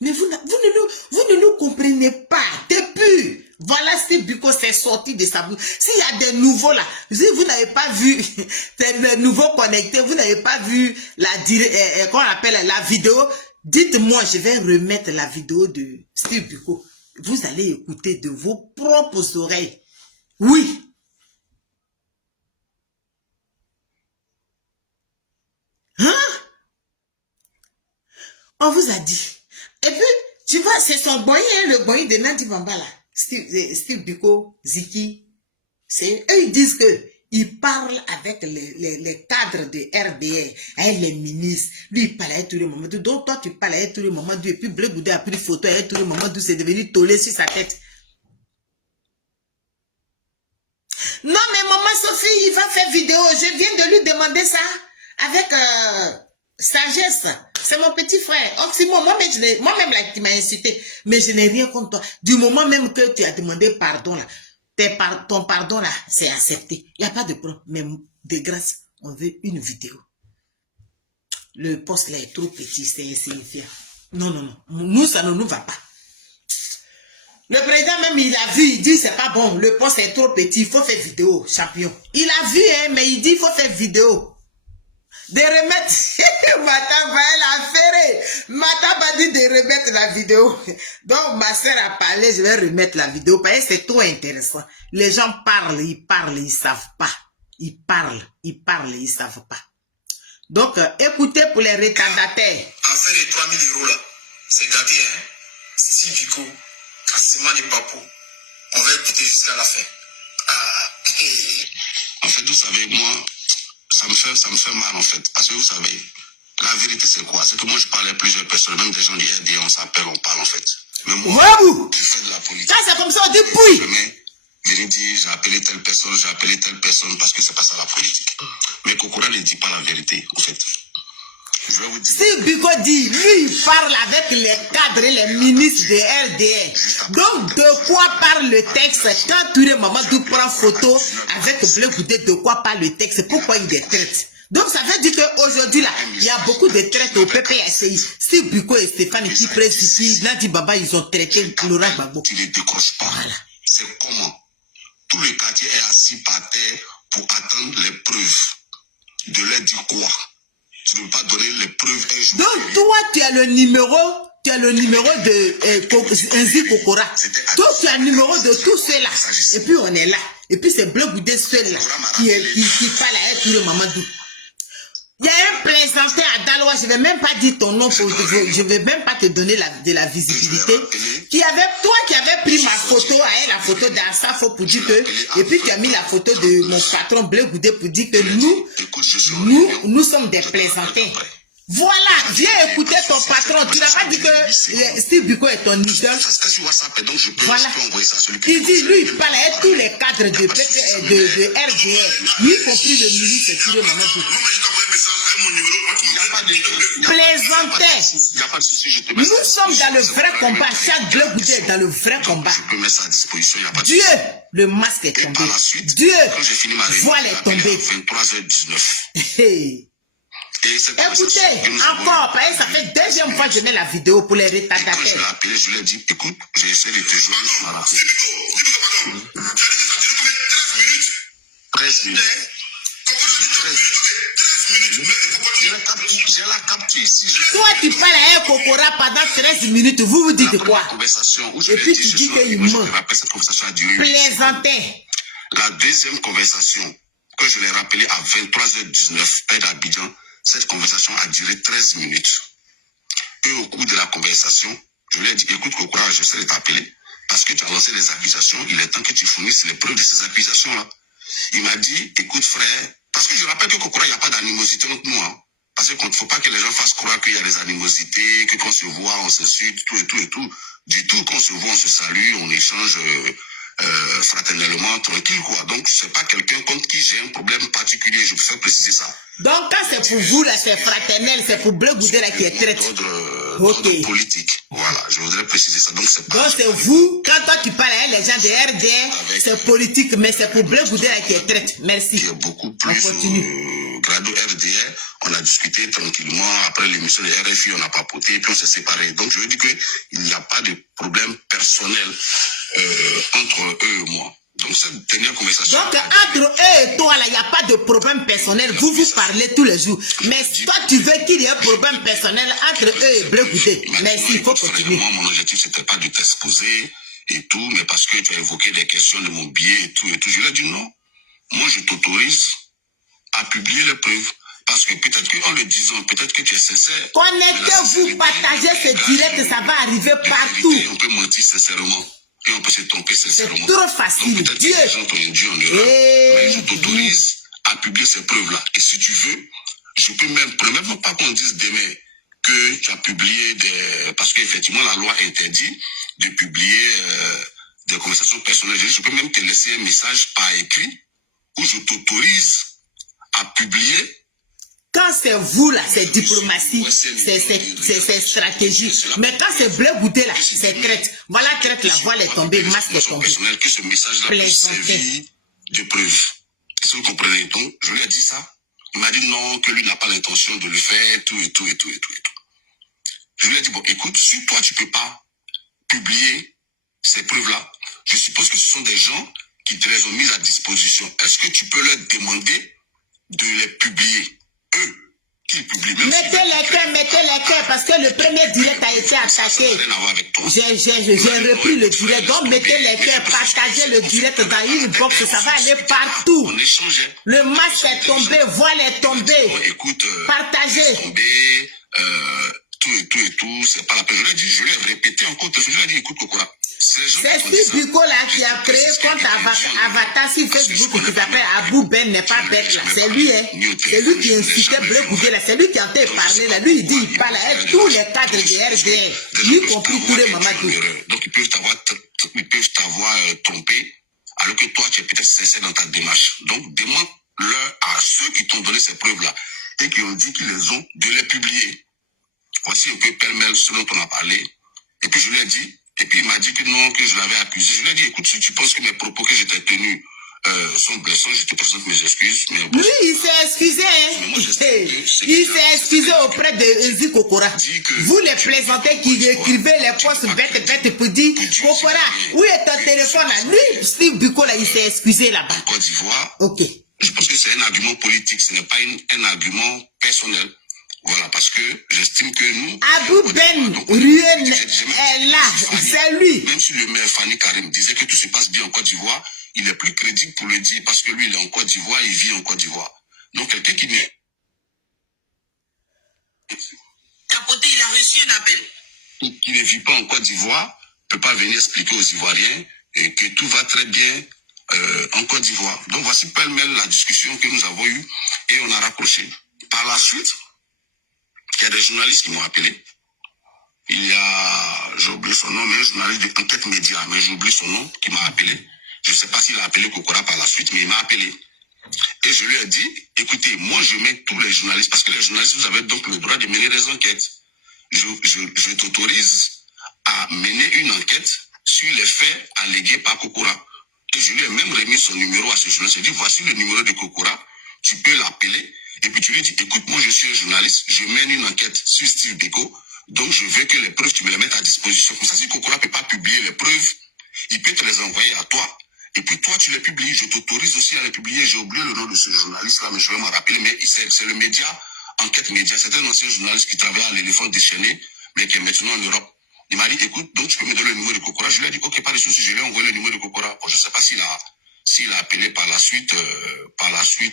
Mais vous ne nous comprenez pas. Depuis, voilà c'est Biko c'est sorti de sa bouche. S'il y a des nouveaux là, si vous n'avez pas vu des nouveaux connectés, vous n'avez pas vu qu'on appelle la vidéo, dites-moi, je vais remettre la vidéo de Steve Biko. Vous allez écouter de vos propres oreilles. Oui. Hein? On vous a dit. Et puis, tu vois, c'est son boy, hein, le boy de Nadi Bamba là. Steve Biko, Ziki, eux ils disent que il parle avec les cadres de RDR, avec les ministres. Lui, il parle avec tous les moments. Donc, toi, tu parles avec tous les moments. Et puis, Bleu Goudé a pris photo avec tous les moments. C'est devenu tollé sur sa tête. Non, mais maman Sophie, il va faire vidéo. Je viens de lui demander ça avec sagesse. C'est mon petit frère. Moi-même, là, tu m'as insulté. Mais je n'ai rien contre toi. Du moment même que tu as demandé pardon, là. Ton pardon là, c'est accepté. Il n'y a pas de problème. Mais de grâce, on veut une vidéo. Le poste là est trop petit, c'est insignifiant. Non, non, non. Nous, ça ne nous va pas. Le président même, il a vu, il dit, c'est pas bon. Le poste est trop petit, il faut faire vidéo, champion. Il a vu, hein, mais il dit, il faut faire vidéo. De remettre, Mataba, elle a ferré. Mataba dit de remettre la vidéo. Donc, ma soeur a parlé, je vais remettre la vidéo parce que c'est trop intéressant. Les gens parlent, ils savent pas. Ils parlent, ils savent pas. Donc, écoutez pour les retardataires. Affaire de 3 000 € là, c'est-à-dire, hein, si du coup, Cassima et Papou, on va écouter jusqu'à la fin. En fait, vous savez, moi, ça me fait mal en fait. Parce que vous savez, la vérité c'est quoi? C'est que moi je parlais à plusieurs personnes, même des gens du RDA, on s'appelle, on parle en fait. Mais moi, je fais de la politique. Ça c'est comme ça, on dit oui. Je dis, j'ai appelé telle personne parce que c'est pas ça la politique. Mais Kokora ne dit pas la vérité en fait. Je vais vous dire. Si Biko dit, lui il parle avec les cadres et les ministres de RDA. Donc de quoi parle le texte? Quand tous les mamans prend photo avec Bleu Goudé, de quoi parle le texte? Pourquoi il les traite? Donc ça veut dire qu'aujourd'hui là, il y a beaucoup de traites au PPSI. Si Biko et Stéphane qui pressent ici, Nadi Baba, ils ont traité Laurent Gbagbo. Tu ne les décroches pas. Voilà. C'est comment? Tout le quartier est assis par terre pour attendre les preuves. De leur dire quoi? Tu ne veux pas donner les preuves un jour. Donc toi, tu as le numéro de Nzi Kokora. Toi, tu as le numéro de tous ceux-là. Et puis on est là. Et puis c'est Bleu Goudé seul-là qui parle avec tout le Mamadou. Il y a un plaisantin à Daloa, je ne vais même pas dire ton nom, je ne vais même pas te donner de la visibilité. Toi qui avais pris ma photo, la photo d'Assafo pour dire que, et puis tu as mis la photo de mon patron Bleu Goudé pour dire que nous sommes des plaisantins. Voilà, viens écouter ton patron. Tu n'as pas dit que Steve Biko est ton idole. Voilà. Il dit, lui, il parle avec tous les cadres de RDR, y compris le ministre Tiré Mamadou. Plaisantais. Nous sommes dans le vrai combat. Chaque Bleu Goudé est dans le vrai combat. Dieu, le masque est tombé. Dieu, voile est tombé. Écoutez, encore, parce que ça fait deuxième fois que je mets la vidéo pour les retardataires. Je l'ai appelé, je lui ai dit, écoute, j'ai essayé de te joindre. 13 minutes. J'ai la capture ici. Toi, tu parles à un Kokora pendant 13 minutes, vous dites quoi? Et puis tu dis qu'il ment. Plaisantin. La deuxième conversation, que je l'ai rappelée à 23h19, heure d'Abidjan, cette conversation a duré 13 minutes. Et au cours de la conversation, je lui ai dit, écoute Kokora, je sais de t'appeler, parce que tu as lancé des accusations, il est temps que tu fournisses les preuves de ces accusations-là. Il m'a dit, écoute frère, parce que je rappelle que Kokora, il n'y a pas d'animosité entre nous. Hein. Parce qu'il ne faut pas que les gens fassent croire qu'il y a des animosités, que quand on se voit, on s'insulte, tout et tout et tout. Du tout, quand on se voit, on se salue, on échange fraternellement, tranquille quoi. Donc, c'est pas quelqu'un contre qui j'ai un problème particulier, je préfère préciser ça. Donc, quand c'est pour vous, là, c'est fraternel, c'est pour Bleu Goudé, là, qui est traite. D'ordre politique. Voilà, je voudrais préciser ça. Donc, c'est pas... Donc, c'est vous, quand toi, tu parles avec les gens de RDR, c'est politique, mais c'est pour Bleu Goudé, là, qui est traite. Merci. Qui est beaucoup plus grado RDR. On a discuté tranquillement. Après l'émission de RFI, on a papoté, puis on s'est séparés. Donc, je veux dire qu'il n'y a pas de problème personnel entre eux et moi. Donc, cette dernière conversation... Donc, entre eux et toi, là, il n'y a pas de problème personnel. Vous vous parlez tous les jours. Mais toi, tu veux qu'il y ait un problème personnel entre eux et Bleu Goudé. Merci, il faut continuer. Moi, mon objectif, c'était pas de t'exposer et tout, mais parce que tu as évoqué des questions de mon billet et tout. Je lui ai dit non. Moi, je t'autorise à publier les preuves. Parce que peut-être qu'en le disant, peut-être que tu es sincère. Connectez-vous, partagez ce direct, ça va arriver partout. On peut mentir sincèrement. et on peut se tromper sincèrement. C'est trop facile. Donc peut-être que les gens t'ont induit en erreur, mais je t'autorise à publier ces preuves-là. Et si tu veux, je peux même pas qu'on dise demain que tu as publié parce qu'effectivement la loi interdit de publier des conversations personnelles. Je peux même te laisser un message par écrit où je t'autorise à publier. Quand c'est vous là, c'est diplomatie, c'est stratégie. Mais quand c'est bleu goûté là, c'est traite. Voilà, traite, la voile est tombée, masque est tombé. Que ce message-là puisse servir de preuve. Est-ce que vous comprenez? Donc, je lui ai dit ça. Il m'a dit non, que lui n'a pas l'intention de le faire, tout. Je lui ai dit, bon, écoute, si toi tu peux pas publier ces preuves-là, je suppose que ce sont des gens qui te les ont mises à disposition. Est-ce que tu peux leur demander de les publier? Eux, qui publient. Mettez les cœurs, parce que le premier direct a été attaqué. J'ai repris le direct, donc mettez les cœurs, partagez le direct dans une box, ça va aller partout. On échangeait. Le masque est tombé, voile est tombé. Bon, écoute, partagez. Tombé, tout, c'est pas la peine. Je l'ai répété encore, je lui ai dit, écoute, Kokora. C'est Steve Biko là qui a créé compte Avatar sur Facebook qui s'appelle Abou Ben n'est pas bête là. C'est lui, hein. C'est lui qui incitait Bleu Goudé là. C'est lui qui a été parlé là. Lui il dit il parle à tous les cadres de RDR, y compris tous les Mamadou. Donc ils peuvent t'avoir trompé alors que toi tu es peut-être sincère dans ta démarche. Donc demande-leur à ceux qui t'ont donné ces preuves là et qui ont dit qu'ils les ont de les publier. Voici un peu pêle-mêle ce dont on a parlé. Et puis je lui ai dit. Et puis il m'a dit que non, que je l'avais accusé. Je lui ai dit, écoute, si tu penses que mes propos que j'étais tenus sont blessants, je te présente mes excuses. Mais bon, lui, il s'est excusé, hein. Il s'est excusé auprès de Nzi Kokora. Vous les plaisantez qui écrivez les postes bêtes pour dire, Kokora, où est ton téléphone là? Lui, Steve Biko là, il s'est excusé là-bas. En Côte d'Ivoire, ok. Je pense que c'est un argument politique, ce n'est pas un argument personnel. Voilà, parce que j'estime que nous... Abou Ben Ruel est là, c'est lui. Même si le maire Fanny Karim disait que tout se passe bien en Côte d'Ivoire, il est plus crédible pour le dire parce que lui, il est en Côte d'Ivoire, il vit en Côte d'Ivoire. Donc, quelqu'un qui n'est... Capoté, il a reçu un appel. Qui ne vit pas en Côte d'Ivoire, ne peut pas venir expliquer aux Ivoiriens et que tout va très bien en Côte d'Ivoire. Donc, voici pêle-mêle la discussion que nous avons eue et on a rapproché. Par la suite... Il y a des journalistes qui m'ont appelé. Il y a, j'ai oublié son nom, mais un journaliste d'enquête média, mais j'ai oublié son nom, qui m'a appelé. Je ne sais pas s'il a appelé Kokora par la suite, mais il m'a appelé. Et je lui ai dit, écoutez, moi je mets tous les journalistes, parce que les journalistes, vous avez donc le droit de mener des enquêtes. Je t'autorise à mener une enquête sur les faits allégués par Kokora. Et je lui ai même remis son numéro à ce journaliste. Je lui ai dit, voici le numéro de Kokora, tu peux l'appeler. Et puis tu lui dis, écoute, moi je suis un journaliste, je mène une enquête sur Steve Biko, donc je veux que les preuves, tu me les mettes à disposition. Comme ça, si Kokora ne peut pas publier les preuves, il peut te les envoyer à toi, et puis toi tu les publies. Je t'autorise aussi à les publier. J'ai oublié le nom de ce journaliste-là, mais je vais m'en rappeler, mais c'est le média, Enquête Média. C'est un ancien journaliste qui travaille à l'Éléphant déchaîné, mais qui est maintenant en Europe. Il m'a dit, écoute, donc tu peux me donner le numéro de Kokora. Je lui ai dit, ok, pas de souci, je lui ai envoyé le numéro de Kokora. Bon, je ne sais pas s'il a appelé par la suite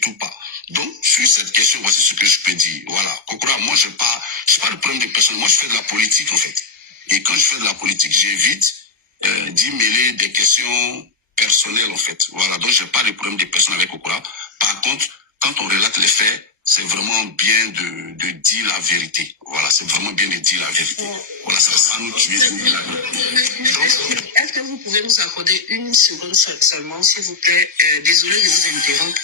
ou pas. Donc, sur cette question, voici ce que je peux dire. Voilà. Kokora, moi, je n'ai pas le problème des personnes. Moi, je fais de la politique, en fait. Et quand je fais de la politique, j'évite d'y mêler des questions personnelles, en fait. Voilà. Donc, je n'ai pas de problème des personnes avec Kokora. Par contre, quand on relate les faits, c'est vraiment bien de dire la vérité. Voilà. C'est vraiment bien de dire la vérité. Voilà. Ça va pas nous tuer. Est-ce que vous pouvez nous accorder une seconde seulement, s'il vous plaît? Désolé de vous interrompre.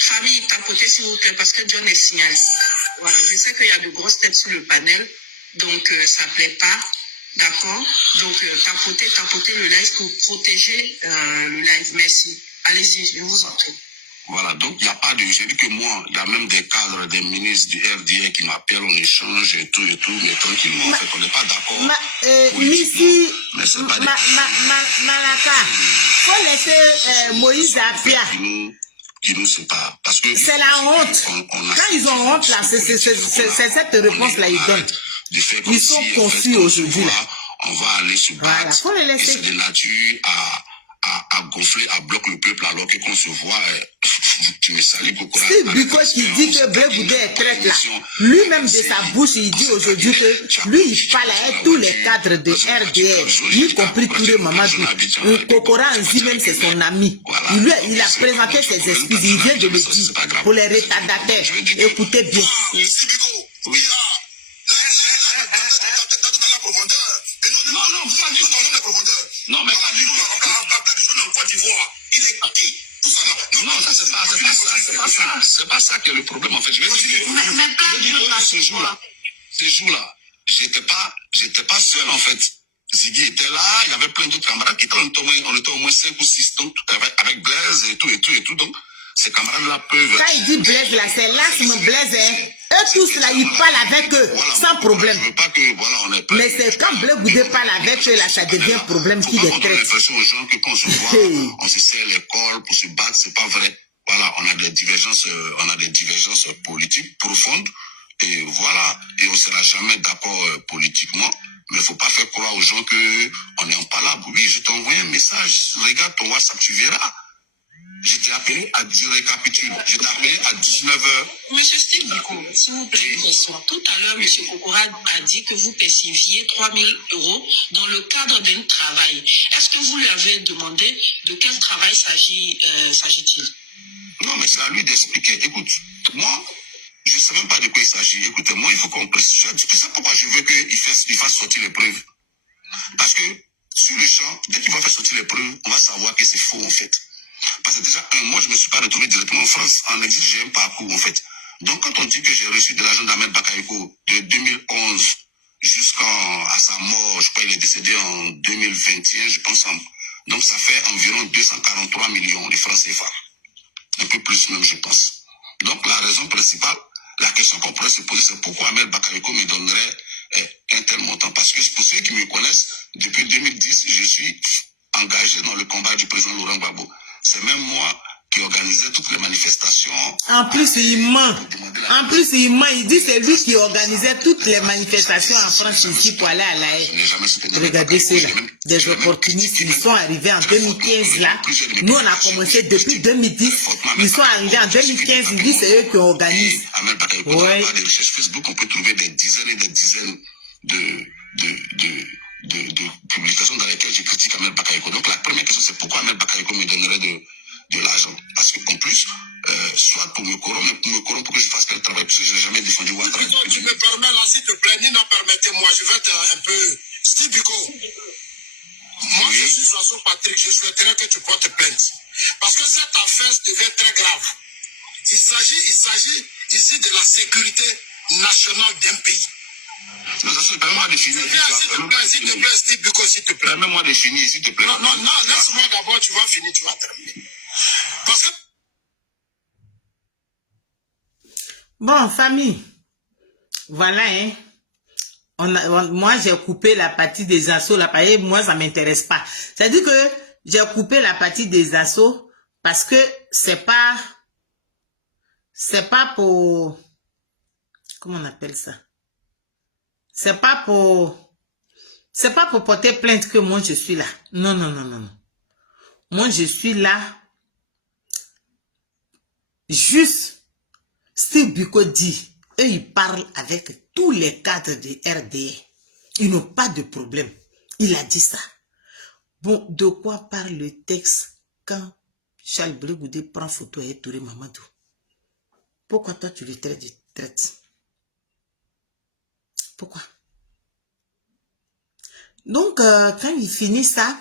Famille, tapotez s'il vous plaît, parce que John est signalé. Voilà, je sais qu'il y a de grosses têtes sur le panel, donc ça ne plaît pas. D'accord? Donc tapotez le live pour protéger le live. Merci. Allez-y, je vous en prie. Voilà, donc il n'y a pas de... J'ai dit que moi, il y a même des cadres, des ministres du RDA qui m'appellent, on échange et tout, mais tranquillement, en fait, on n'est pas d'accord. Missy, mais c'est pas Malaka, faut laisser Moïse Apia. Qui nous sépare. Parce que c'est la honte. Quand ils ont honte là, c'est cette réponse-là ils donnent. Ils sont confus aujourd'hui là. On va aller se battre. Faut les laisser. Et c'est de nature à gonfler, à bloquer le peuple alors que qu'on se voit. tu me salis, Kokora. C'est Biko qui dit que Blé Goudé est traite là. Lui-même de sa bouche, il dit aujourd'hui que lui, il parle à tous les cadres de RDR, y compris tous les Mamadou. Kokora Anzi même, c'est son ami. Il a présenté ses excuses, il vient de le dire. Pour les retardataires, écoutez bien. Oui. Non, mais pas du tout. Il est qui? Non, ça c'est pas ça. C'est pas ça qui est le problème en fait. Je vais dire ces jours-là, j'étais pas seul en fait. Ziggy était là, il y avait plein d'autres camarades qui étaient, on était au moins 5 ou 6 donc, avec Blaise et tout. Donc, ces camarades-là peuvent. Quand il dit Blaise là, c'est l'asthme Blaise, hein. Eux tous là, ils parlent avec eux, voilà, sans problème. Je veux pas que, voilà, on est pas. Mais c'est quand Blé Goudé parle avec eux là, ça devient un problème qui les traite. On a l'impression aux gens que quand on se voit, on se serre les cols pour se battre, c'est pas vrai. Voilà, on a des divergences politiques profondes. Et voilà, et on sera jamais d'accord politiquement. Mais il faut pas faire croire aux gens que on est en palabre. Oui, je t'ai envoyé un message. Regarde ton WhatsApp, tu verras. Je t'ai appelé je récapitule. Je t'ai appelé à 19h. Monsieur Steve Biko, s'il vous plaît, bonsoir. Tout à l'heure, monsieur Kokora a dit que vous perceviez 3 000 € dans le cadre d'un travail. Est-ce que vous lui avez demandé de quel travail s'agit-il? Non, mais c'est à lui d'expliquer. Écoute, moi, je ne sais même pas de quoi il s'agit. Écoutez, moi, il faut qu'on précise. C'est pourquoi je veux qu'il fasse sortir les preuves. Parce que, sur le champ, dès qu'il va faire sortir les preuves, on va savoir que c'est faux, en fait. Parce que déjà, moi, je ne me suis pas retrouvé directement en France. En exil, j'ai un parcours, en fait. Donc, quand on dit que j'ai reçu de l'argent d'Ahmed Bakayoko de 2011 jusqu'à sa mort, je crois qu'il est décédé en 2021, je pense. Donc, ça fait environ 243 millions de francs CFA. Un peu plus même, je pense. Donc, la raison principale, la question qu'on pourrait se poser, c'est pourquoi Ahmed Bakayoko me donnerait un tel montant. Parce que pour ceux qui me connaissent, depuis 2010, je suis engagé dans le combat du président Laurent Gbagbo. C'est même moi qui organisait toutes les manifestations. En plus, il ment. Il dit c'est lui qui organisait toutes les manifestations en France ici pour aller à La Haye. Regardez ceux-là, des opportunistes, ils sont arrivés en 2015 là. Nous, on a commencé depuis 2010. Ils sont arrivés en 2015, ils disent c'est eux qui organisent. Ouais. Dans les recherches Facebook, on peut trouver des dizaines et des dizaines de publications dans lesquelles je critique Ahmed Bakayoko. Donc la première question, c'est pourquoi Ahmed Bakayoko me donnerait de l'argent. Parce qu'en plus, soit pour me corrompre pour que je fasse quel travail, parce que je n'ai jamais défendu Ouattara. Tu me permets là, s'il te plaît, Nina, permettez-moi, je vais être un peu... Steve Biko, moi je suis Joachim Patrick, je souhaiterais que tu portes plainte. Parce que cette affaire devient très grave. Il s'agit ici de la sécurité nationale d'un pays. Non, ça se permet-moi de finir. S'il te plaît, Steve Biko, s'il te plaît. Permets-moi de finir, s'il te plaît. Non, laisse-moi d'abord, tu vas finir, tu vas terminer. Parce que... Bon, famille, voilà, hein. Moi, j'ai coupé la partie des assauts, là, moi, ça ne m'intéresse pas. C'est-à-dire que j'ai coupé la partie des assauts parce que c'est pas pour, comment on appelle ça? C'est pas pour porter plainte que moi, je suis là. Non. Moi, je suis là. Juste, Steve Biko dit, eux, ils parlent avec tous les cadres de RDA. Ils n'ont pas de problème. Il a dit ça. Bon, de quoi parle le texte quand Charles Blé Goudé prend photo et Touré Mamadou? Pourquoi toi, tu le traites? Pourquoi? Donc, quand il finit ça,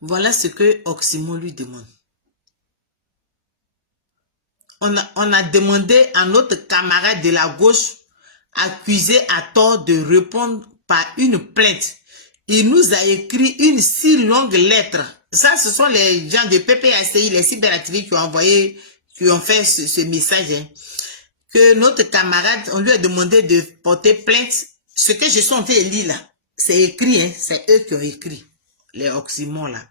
voilà ce que Oximo lui demande. On a demandé à notre camarade de la gauche, accusé à tort, de répondre par une plainte. Il nous a écrit une si longue lettre. Ça, ce sont les gens de PPACI, les cyberactivistes qui ont fait ce message. Hein, que notre camarade, on lui a demandé de porter plainte. Ce que je suis en train de lire là, c'est écrit, hein, c'est eux qui ont écrit. Les oxymons là.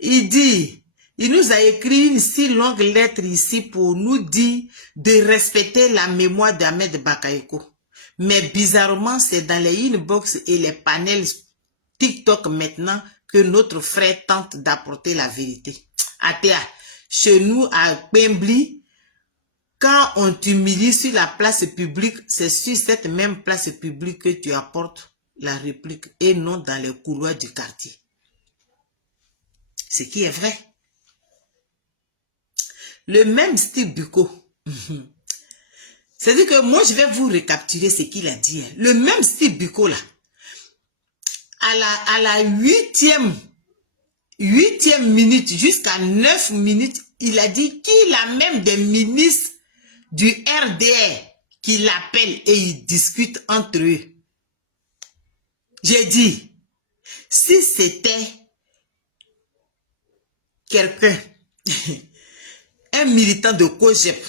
Il nous a écrit une si longue lettre ici pour nous dire de respecter la mémoire d'Ahmed Bakayoko. Mais bizarrement, c'est dans les inbox et les panels TikTok maintenant que notre frère tente d'apporter la vérité. Atea, Chez nous, à Pembli, quand on t'humilie sur la place publique, c'est sur cette même place publique que tu apportes la réplique et non dans les couloirs du quartier. Ce qui est vrai. Le même style Buko. C'est-à-dire que moi, je vais vous récapituler ce qu'il a dit. Le même style Buko, là, à la huitième minute, jusqu'à 9 minutes, il a dit qu'il a même des ministres du RDR qui l'appellent et ils discutent entre eux. J'ai dit, si c'était quelqu'un, un militant de Kojep,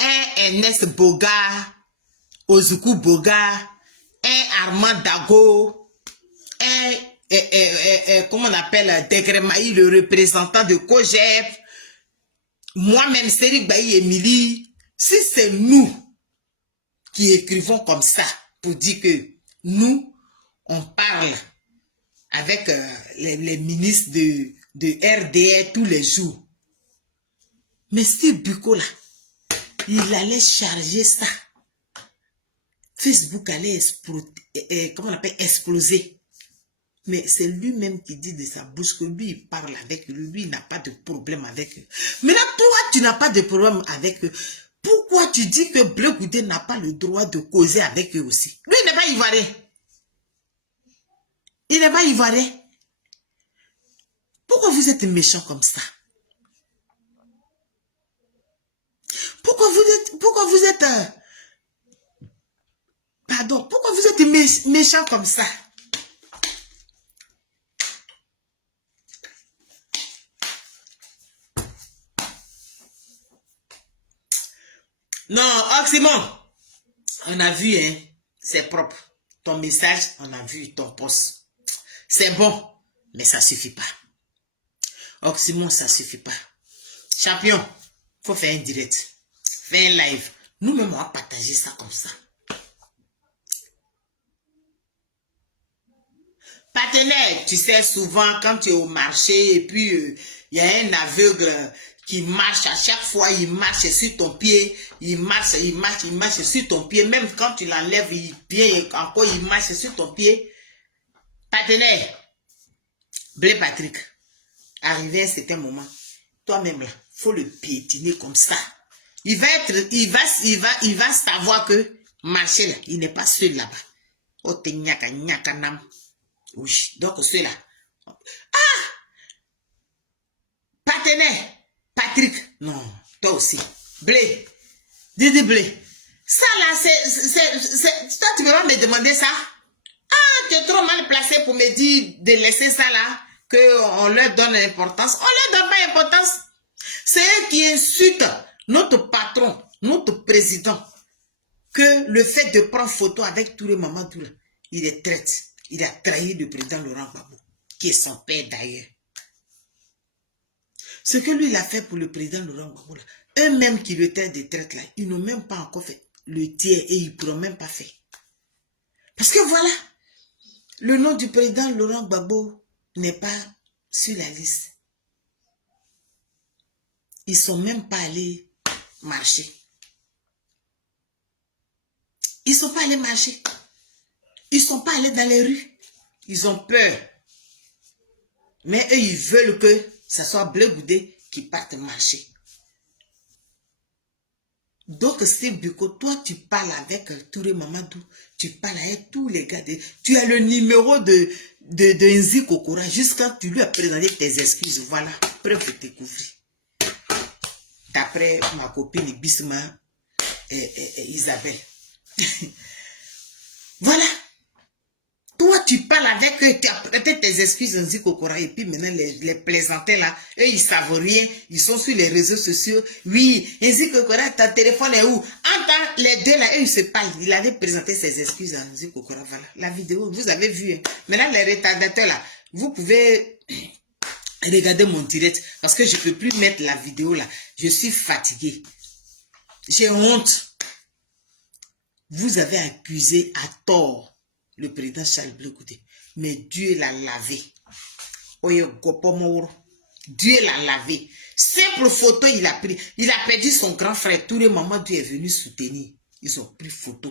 un Ernest Boga, Ozuku Boga, un Armand Dago, un, comment on appelle, Degremaï, le représentant de Kojep, moi-même, Sérik Baï Emily, si c'est nous qui écrivons comme ça, pour dire que nous, on parle avec les ministres de RDR tous les jours. Mais ce Buko là, il allait charger ça. Facebook allait exploser, comment on appelle, exploser. Mais c'est lui-même qui dit de sa bouche que lui, il parle avec eux. Lui, il n'a pas de problème avec eux. Maintenant, toi, tu n'as pas de problème avec eux. Pourquoi tu dis que Bleu Goudé n'a pas le droit de causer avec eux aussi? Lui, il n'est pas ivoirien. Il n'est pas ivoirien. Pourquoi vous êtes méchant comme ça? Pourquoi vous êtes pardon, pourquoi vous êtes méchant comme ça? Non, Oxymon, on a vu, hein, c'est propre. Ton message, on a vu ton post. C'est bon, mais ça suffit pas. Oxymon, ça suffit pas. Champion, faut faire un direct, faire un live. Nous-mêmes, on va partager ça comme ça. Partenaire, tu sais, souvent, quand tu es au marché, et puis, il y a un aveugle qui marche à chaque fois, il marche sur ton pied, il marche sur ton pied, même quand tu l'enlèves, il vient encore, il marche sur ton pied. Partenaire, Blé Patrick, arrivé à un certain moment, toi-même là, faut le piétiner comme ça. Il va savoir que marcher là, il n'est pas seul là-bas. Oh, te nyaka nam. Oui, donc ceux-là. Ah! Partenaire, Patrick, non, toi aussi. Blé, Didi Blé. Ça là, toi tu peux pas me demander ça? Ah, tu es trop mal placé pour me dire de laisser ça là, qu'on leur donne l'importance. On leur donne pas l'importance. C'est eux qui insultent notre patron, notre président, que le fait de prendre photo avec tous les mamans, tout là, il est traite. Il a trahi le président Laurent Gbagbo, qui est son père d'ailleurs. Ce que lui, il a fait pour le président Laurent Gbagbo, eux-mêmes qui le traitent de traite là, ils n'ont même pas encore fait le tiers et ils ne pourront même pas faire. Parce que voilà, le nom du président Laurent Gbagbo n'est pas sur la liste. Ils ne sont même pas allés marcher. Ils ne sont pas allés marcher. Ils ne sont pas allés dans les rues. Ils ont peur. Mais eux, ils veulent que ce soit Bleu Goudé qui parte marcher. Donc, Steve Buko, toi, tu parles avec Touré Mamadou. Tu parles avec tous les gars. Tu as le numéro de Nzi Kokora. Jusqu'à tu lui as présenté tes excuses. Voilà, preuve de découvrir. D'après ma copine Bisma Isabelle. Voilà. Toi, tu parles avec eux, tu as peut-être tes excuses en Zikokora et puis maintenant les plaisantais là, eux ils savent rien, ils sont sur les réseaux sociaux. Oui, Zikokora, ton téléphone est où? Entre les deux là, eux ils se parlent. Il avait présenté ses excuses à Zikokora. Voilà, la vidéo, vous avez vu. Hein. Maintenant les retardateurs là, vous pouvez regarder mon direct parce que je ne peux plus mettre la vidéo là. Je suis fatigué. J'ai honte. Vous avez accusé à tort le président Charles Blé Goudé. Mais Dieu l'a lavé. Dieu l'a lavé. Simple photo, il a pris. Il a perdu son grand frère. Tous les Mamadou est venu soutenir. Ils ont pris photo.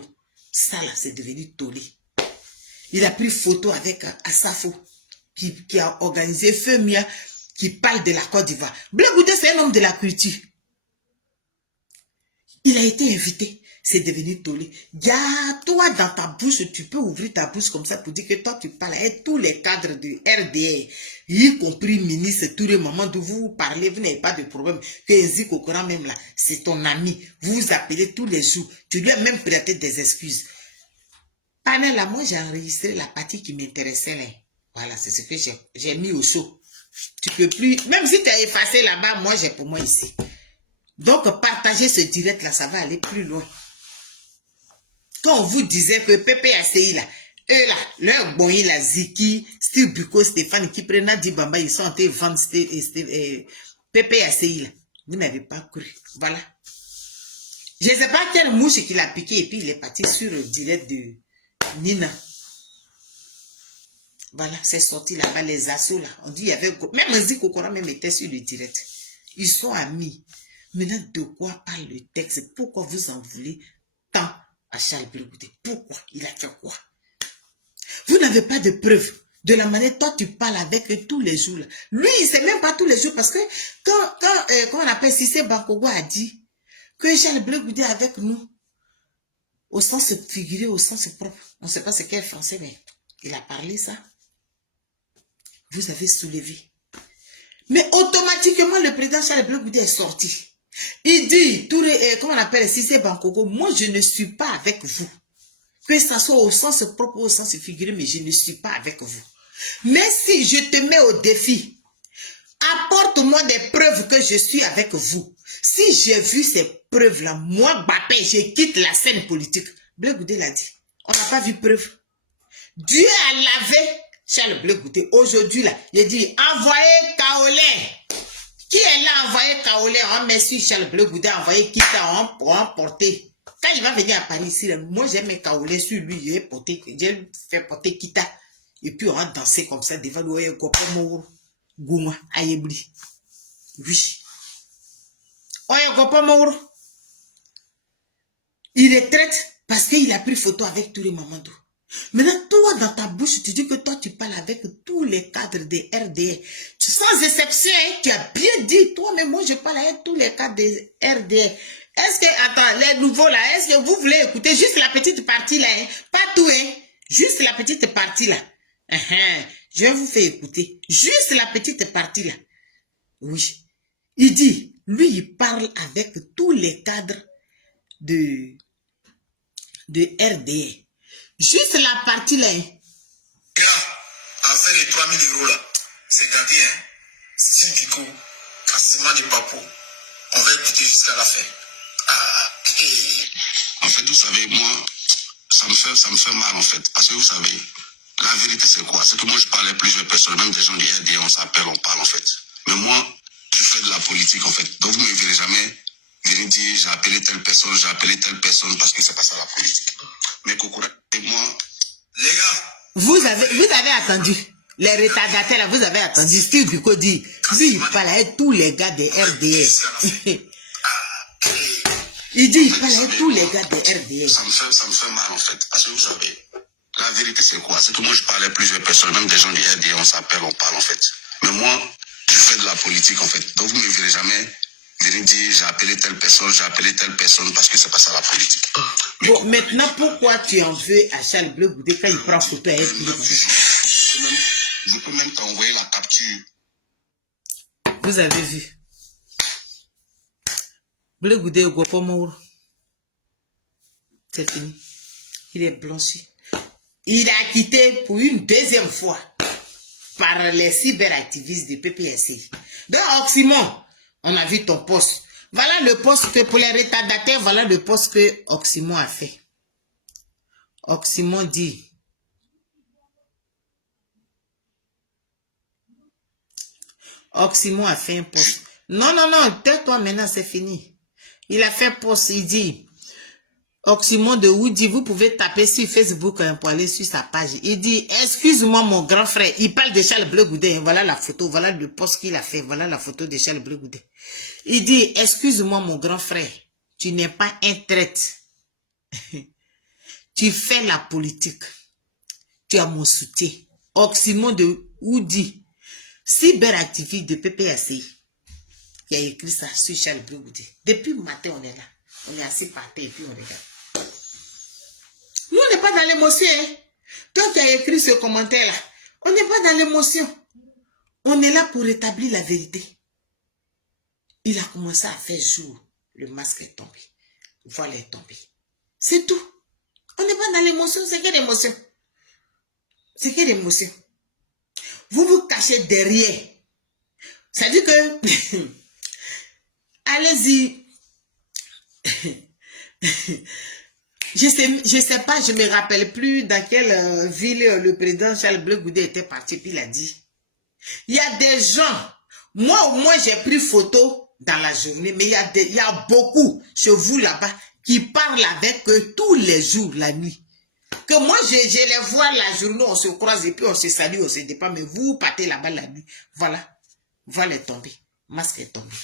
Ça là, c'est devenu tollé. Il a pris photo avec Asafo, qui a organisé Femia, qui parle de la Côte d'Ivoire. Blaise Goudé, c'est un homme de la culture. Il a été invité. C'est devenu tollé. Toi, dans ta bouche, tu peux ouvrir ta bouche comme ça pour dire que toi, tu parles avec tous les cadres de RDR, y compris ministre, tous les moments où vous parlez, vous n'avez pas de problème. Que Nzik Okora même là, c'est ton ami. Vous vous appelez tous les jours. Tu lui as même prêté des excuses. Panel là, moi, j'ai enregistré la partie qui m'intéressait là. Voilà, c'est ce que j'ai mis au show. Tu peux plus, même si tu as effacé là-bas, moi, j'ai pour moi ici. Donc, partager ce direct là, ça va aller plus loin. Quand on vous disait que PPACI là, eux là, leur bon, il a Ziki, Steve Buko, Stéphane, qui prennent Nadi Bamba, ils sont en train de vendre PPACI là. Vous n'avez pas cru. Voilà. Je ne sais pas quelle mouche qu'il a piqué et puis il est parti sur le direct de Nina. Voilà, c'est sorti là-bas, les assauts là. On dit il y avait, même Nzik Okora même était sur le direct. Ils sont amis. Maintenant, de quoi parle le texte? Pourquoi vous en voulez tant à Charles Blaise Goudé? Pourquoi? Il a fait quoi? Vous n'avez pas de preuves de la manière dont tu parles avec tous les jours. Là. Lui, il ne sait même pas tous les jours parce que quand on appelle Cissé Bankogo a dit que Charles Blaise Goudé est avec nous, au sens figuré, au sens propre. On ne sait pas ce qu'est français, mais il a parlé ça. Vous avez soulevé. Mais automatiquement, le président Charles Blaise Goudé est sorti. Il dit, comment on appelle Cissé Bankogo, moi je ne suis pas avec vous. Que ça soit au sens propre ou au sens figuré, mais je ne suis pas avec vous. Mais si je te mets au défi, apporte-moi des preuves que je suis avec vous. Si j'ai vu ces preuves-là, moi, Bappé, je quitte la scène politique. Blaise Goudé l'a dit. On n'a pas vu preuve. Dieu a lavé Charles Blaise Goudé. Aujourd'hui, là, il dit, envoyez Kaolé. Qui est là envoyé Kaolé? On met sur Charles Blaise Goudé, envoyé Kita, on emporter. Quand il va venir à Paris ici, là, moi j'ai mis Kaolé sur lui, j'ai fait porter Kita. Et puis on a dansé comme ça devant le Gopomo Gouma Ayebli. Oui. Oye Gopomo. Il est traite parce qu'il a pris photo avec tous les Mamadou. Maintenant, toi, dans ta bouche, tu dis que toi, tu parles avec tous les cadres des RDR. Sans exception, hein, tu as bien dit, toi, mais moi, je parle avec tous les cadres des RDR. Est-ce que, attends, les nouveaux là, est-ce que vous voulez écouter juste la petite partie là, hein? Pas tout, hein? Juste la petite partie là. Je vais vous faire écouter. Juste la petite partie là. Oui. Il dit, lui, il parle avec tous les cadres de RDR. Juste la partie là. Affaire de 3 000 euros là, c'est gâté, hein. Si du coup, Cassima de Papo, on va écouter jusqu'à la fin. En fait, vous savez, moi, ça me fait mal en fait. Parce que vous savez, la vérité c'est quoi? C'est que moi je parle à plusieurs personnes, même des gens du RDR, on s'appelle, on parle en fait. Mais moi, je fais de la politique en fait. Donc vous ne me verrez jamais venir dire j'ai appelé telle personne parce que c'est pas ça la politique. Mais Kokora et moi, les gars, vous avez attendu. Les retardataires là, vous avez attendu. Steve Biko dit, lui il parle avec tous les gars des RDR. Il dit, il parle avec tous les gars de RDR. Ça me fait mal en fait. Parce que vous savez, la vérité c'est quoi? C'est que moi je parle à plusieurs personnes, même des gens du RDR, on s'appelle, on parle en fait. Mais moi, je fais de la politique en fait. Donc vous ne me verrez jamais venir dire j'ai appelé telle personne parce que c'est pas ça la politique. Bon, maintenant pourquoi tu en veux à Charles Blaise Goudé quand il prend photo avec lui? Je peux même t'envoyer la capture. Vous avez vu? Blaise Goudé au Gopomo. C'est fini. Il est blanchi. Il a quitté pour une deuxième fois par les cyberactivistes du PPSI. Donc, Oxymon, on a vu ton poste. Voilà le poste que pour les retardataires, voilà le poste que Oxymon a fait. Oxymon dit, Oxymon a fait un poste. Non, tais-toi maintenant, c'est fini. Il a fait poste, il dit, Oxymore de Woody, vous pouvez taper sur Facebook pour aller sur sa page. Il dit, excuse-moi mon grand frère. Il parle de Charles Bleu Goudet. Voilà la photo, voilà le post qu'il a fait. Voilà la photo de Charles Bleu Goudet. Il dit, excuse-moi mon grand frère. Tu n'es pas un traître. Tu fais la politique. Tu as mon soutien. Oxymore de Woody, cyberactiviste de PPACI, qui a écrit ça sur Charles Bleu Goudet. Depuis le matin, on est là. On est assis par terre et puis on regarde. Nous, on n'est pas dans l'émotion. Hein? Toi qui as écrit ce commentaire-là, on n'est pas dans l'émotion. On est là pour rétablir la vérité. Il a commencé à faire jour. Le masque est tombé. Le voile est tombé. C'est tout. On n'est pas dans l'émotion. C'est que l'émotion. C'est que l'émotion. Vous vous cachez derrière. Ça dit que... Allez-y. Je sais pas, je me rappelle plus dans quelle ville le président Charles Bleu Goudet était parti, puis il a dit. Il y a des gens, moi au moins j'ai pris photo dans la journée, mais il y a beaucoup chez vous là-bas qui parlent avec eux tous les jours, la nuit. Que moi je les vois la journée, on se croise et puis on se salue, on se dépend, mais vous partez là-bas la nuit. Voilà, voile est tombé, masque est tombé.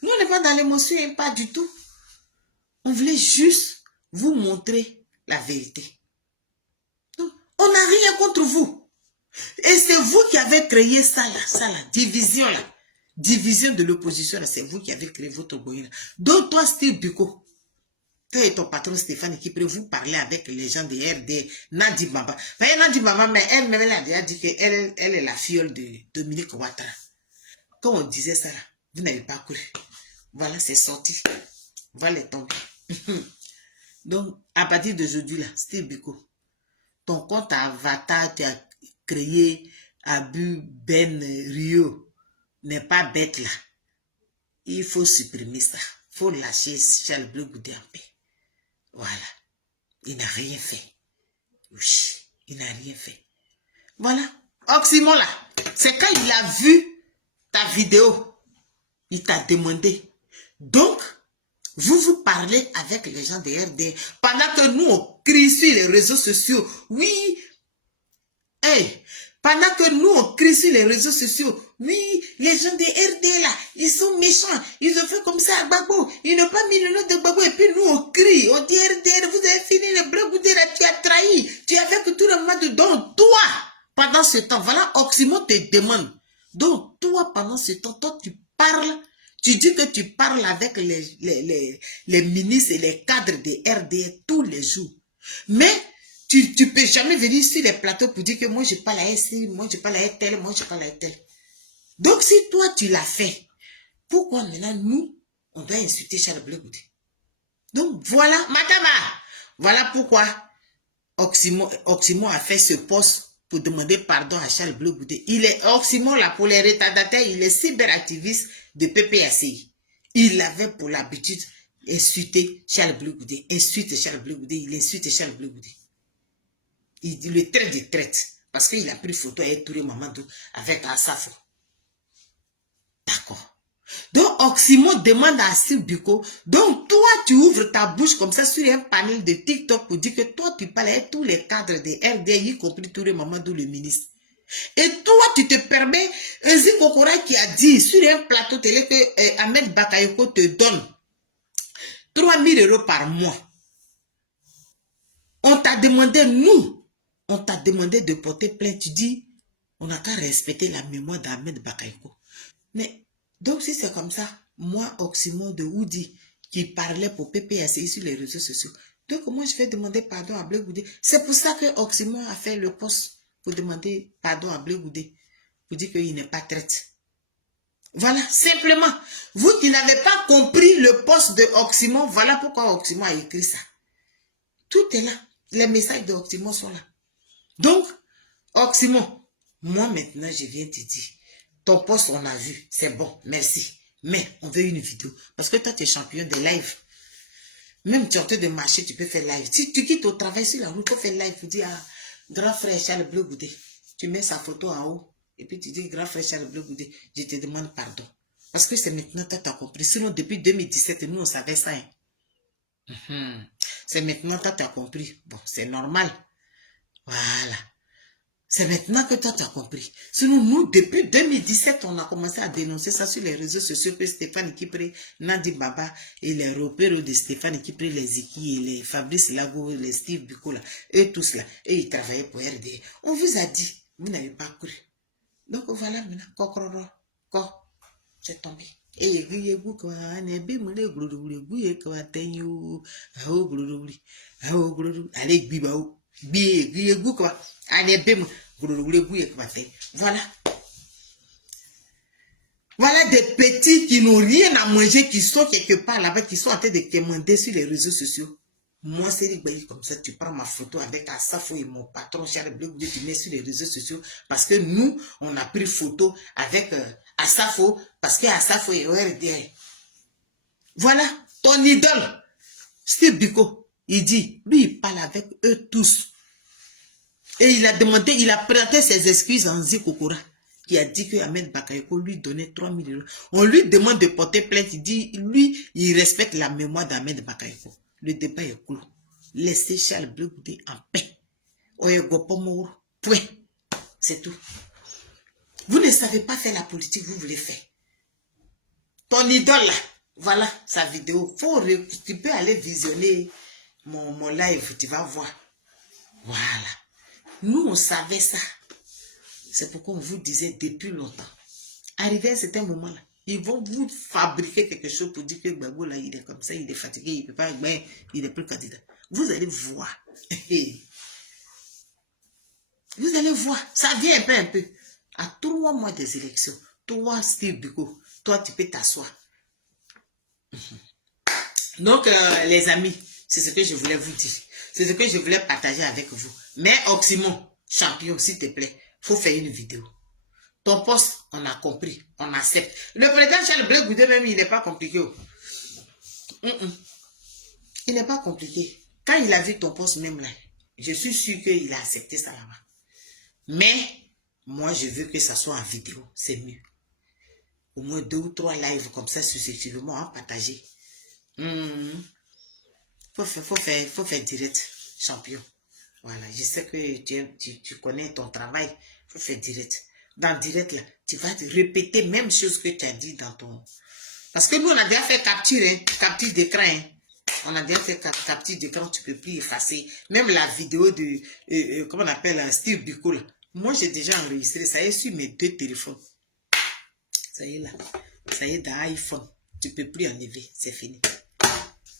Nous on n'est pas dans l'émotion, pas du tout. On voulait juste vous montrer la vérité. Donc, on n'a rien contre vous. Et c'est vous qui avez créé ça là, division là. Division de l'opposition là, c'est vous qui avez créé votre goïne. Donc toi, Steve Biko, toi et ton patron Stéphane, qui peut vous parler avec les gens de RD, Nadi Baba. Nadi Baba, mais elle-même, elle a déjà dit qu'elle est la fiole de Dominique Ouattara. Quand on disait ça là, vous n'avez pas cru. Voilà, c'est sorti. Voilà, est tombé. Donc, à partir d'aujourd'hui, là, Steve Biko, ton compte Avatar, tu as créé Abu Ben Rio, n'est pas bête là. Il faut supprimer ça. Il faut lâcher Charles Bleu Goudet en paix. Voilà. Il n'a rien fait. Oui, il n'a rien fait. Voilà. Oxymore là, c'est quand il a vu ta vidéo, il t'a demandé. Donc, vous parlez avec les gens de RD. Pendant que nous, on crie sur les réseaux sociaux. Oui. Hey, pendant que nous, on crie sur les réseaux sociaux. Oui, les gens de RD là, ils sont méchants. Ils ont fait comme ça à Gbagbo. Ils n'ont pas mis le nom de Gbagbo. Et puis nous, on crie. On dit RD, vous avez fini le Bleu Goudet là. Tu as trahi. Tu as fait que tout le monde. Donc, toi, pendant ce temps, voilà, Oxymore te demande. Donc, toi, pendant ce temps, toi, tu parles. Tu dis que tu parles avec les ministres et les cadres de RDR tous les jours. Mais tu ne peux jamais venir sur les plateaux pour dire que moi je parle à SI, moi je parle à tel, moi je parle à tel. Donc si toi tu l'as fait, pourquoi maintenant nous, on doit insulter Charles Bleu Goudet? Donc voilà, Mataba, voilà pourquoi Oxymore a fait ce poste pour demander pardon à Charles Bleu Goudet. Il est Oxymore là pour les retardataires, il est cyberactiviste de PPACI. Il avait pour l'habitude d'insulter Charles Bleu Goudet. Insulte Charles Bleu Goudet, il insulte Charles Bleu Goudet. Il le traite de traite parce qu'il a pris photo avec Touré Mamadou avec Asafo. D'accord. Donc Oxymore demande à Steve Biko. Donc toi tu ouvres ta bouche comme ça sur un panel de TikTok pour dire que toi tu parles avec tous les cadres de RD, y compris Touré Mamadou le ministre. Et toi tu te permets, Ezi Kokora qui a dit sur un plateau télé que Ahmed Bakayoko te donne 3 000 € par mois. On t'a demandé, nous, on t'a demandé de porter plainte. Tu dis, on n'a qu'à respecter la mémoire d'Ahmed Bakayoko. Mais, donc si c'est comme ça, moi, Oxymore de Woody, qui parlait pour PPACI sur les réseaux sociaux, donc moi je vais demander pardon à Bleu Goudet. C'est pour ça que Oxymore a fait le poste pour demander pardon à Bleu Goudet, pour dire qu'il n'est pas traite. Voilà, simplement. Vous qui n'avez pas compris le poste de Oxymore, voilà pourquoi Oxymore a écrit ça. Tout est là. Les messages de Oxymore sont là. Donc, Oxymore, moi maintenant je viens te dire, ton poste on a vu, c'est bon, merci. Mais on veut une vidéo. Parce que toi tu es champion de live. Même tu es en train de marcher, tu peux faire live. Si tu quittes au travail sur la route, tu peux faire live pour dire à grand frère Charles Bleu Goudet. Tu mets sa photo en haut. Et puis tu dis, grand frère Charles Bleu Goudet, je te demande pardon. Parce que c'est maintenant que tu as compris. Sinon, depuis 2017, nous, on savait ça. Hein. C'est maintenant que tu as compris. Bon, c'est normal. Voilà. C'est maintenant que toi, tu as compris. Sinon, nous, depuis 2017, on a commencé à dénoncer ça sur les réseaux sociaux que Stéphane Kipré, Nadi Baba et les repères de Stéphane Kipré, les Ziki et les Fabrice Lago, les Steve Biko, là, et tous là. Et ils travaillaient pour RD. On vous a dit, vous n'avez pas cru. Donc voilà, maintenant, c'est tombé. Et les quoi, allez, bibao. Voilà. Voilà des petits qui n'ont rien à manger, qui sont quelque part là-bas, qui sont en train de commander sur les réseaux sociaux. Moi, c'est comme ça, tu prends ma photo avec Asafo et mon patron Charles Bleu, tu mets sur les réseaux sociaux, parce que nous, on a pris photo avec Asafo, parce que Asafo est ORDR. Voilà, ton idole, Steve Biko, il dit, lui, il parle avec eux tous. Et il a demandé, il a présenté ses excuses en Zikokora, qui a dit que Ahmed Bakayoko lui donnait 3 000 €. On lui demande de porter plainte, il dit, lui, il respecte la mémoire d'Ahmed Bakayoko. Le débat est clos. Laissez Charles Bleu en paix. Point. C'est tout. Vous ne savez pas faire la politique, vous voulez faire. Ton idole là, voilà sa vidéo. Tu peux aller visionner mon live, tu vas voir. Voilà. Nous, on savait ça. C'est pourquoi on vous disait depuis longtemps. Arrivé à un certain moment là, ils vont vous fabriquer quelque chose pour dire que Gbagbo là, il est comme ça, il est fatigué, il ne peut pas, ben, il n'est plus candidat. Vous allez voir. Vous allez voir. Ça vient un peu. À 3 mois des élections, toi, Steve Biko, toi, tu peux t'asseoir. Donc, les amis, c'est ce que je voulais vous dire. C'est ce que je voulais partager avec vous. Mais Oxymon, champion, s'il te plaît, faut faire une vidéo. Ton poste, on a compris, on accepte. Le président Charles Bleu Goudé même, il n'est pas compliqué. Il n'est pas compliqué. Quand il a vu ton poste même là, je suis sûr qu'il a accepté ça là-bas. Mais, moi, je veux que ça soit en vidéo, c'est mieux. Au moins 2 ou 3 lives comme ça, successivement, hein, partager. Faut faire direct, champion. Voilà, je sais que tu connais ton travail. Faut faire direct. Dans direct, là, tu vas te répéter même chose que tu as dit dans ton... Parce que nous, on a déjà fait capture, hein, capture d'écran. Hein. On a déjà fait capture d'écran, tu peux plus effacer. Même la vidéo de, comment on appelle, Steve Biko, là. Moi, j'ai déjà enregistré. Ça y est sur mes 2 téléphones. Ça y est là. Ça y est dans iPhone. Tu peux plus enlever. C'est fini.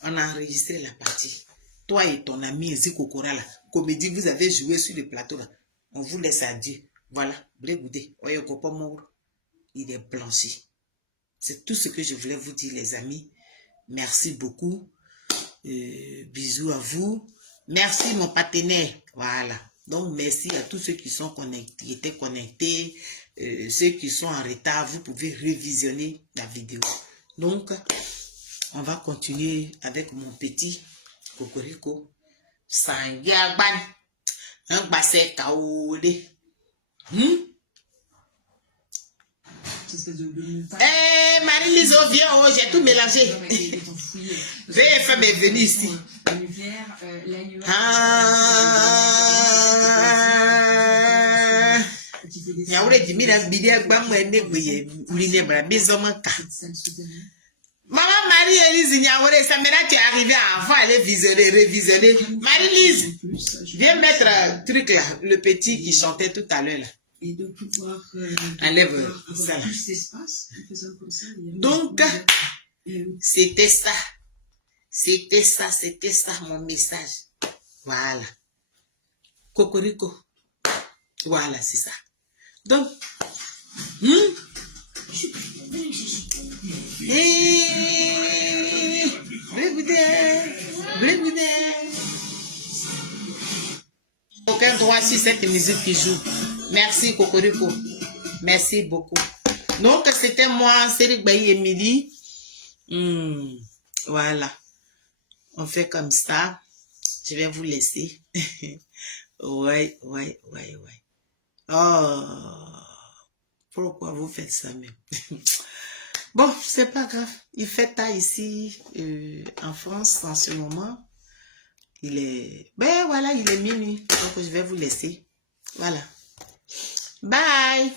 On a enregistré la partie. Toi et ton ami Zikokora là, comédie, vous avez joué sur le plateau là. On vous laisse à Dieu. Voilà. Blé-goudé. Il est blanchi. C'est tout ce que je voulais vous dire, les amis. Merci beaucoup. Bisous à vous. Merci, mon partenaire. Voilà. Donc, merci à tous ceux qui sont connectés, qui étaient connectés. Ceux qui sont en retard, vous pouvez révisionner la vidéo. Donc, on va continuer avec mon petit Cocorico. Sangyaban. Un basset kaolé. Marie-Lise, viens, oh, j'ai tout mélangé. VFM est venu ici. Maman Marie-Lise Niaouré, ça maintenant tu es arrivée avant aller visionner, révisionner. Marie-Lise, viens mettre un truc là, le petit qui chantait tout à l'heure là. Et de pouvoir enlève ça là. Donc, c'était ça. C'était ça mon message. Voilà. Cocorico. Voilà, c'est ça. Donc, aucun droit sur cette musique qui joue. Merci Cocorico. Merci beaucoup. Donc c'était moi, Cédric Bailly Emily. Voilà. On fait comme ça. Je vais vous laisser. Ouais. Oh. Pourquoi vous faites ça même? Bon, c'est pas grave. Il fait tard ici en France en ce moment. Il est... Ben voilà, il est minuit. Donc je vais vous laisser. Voilà. Bye.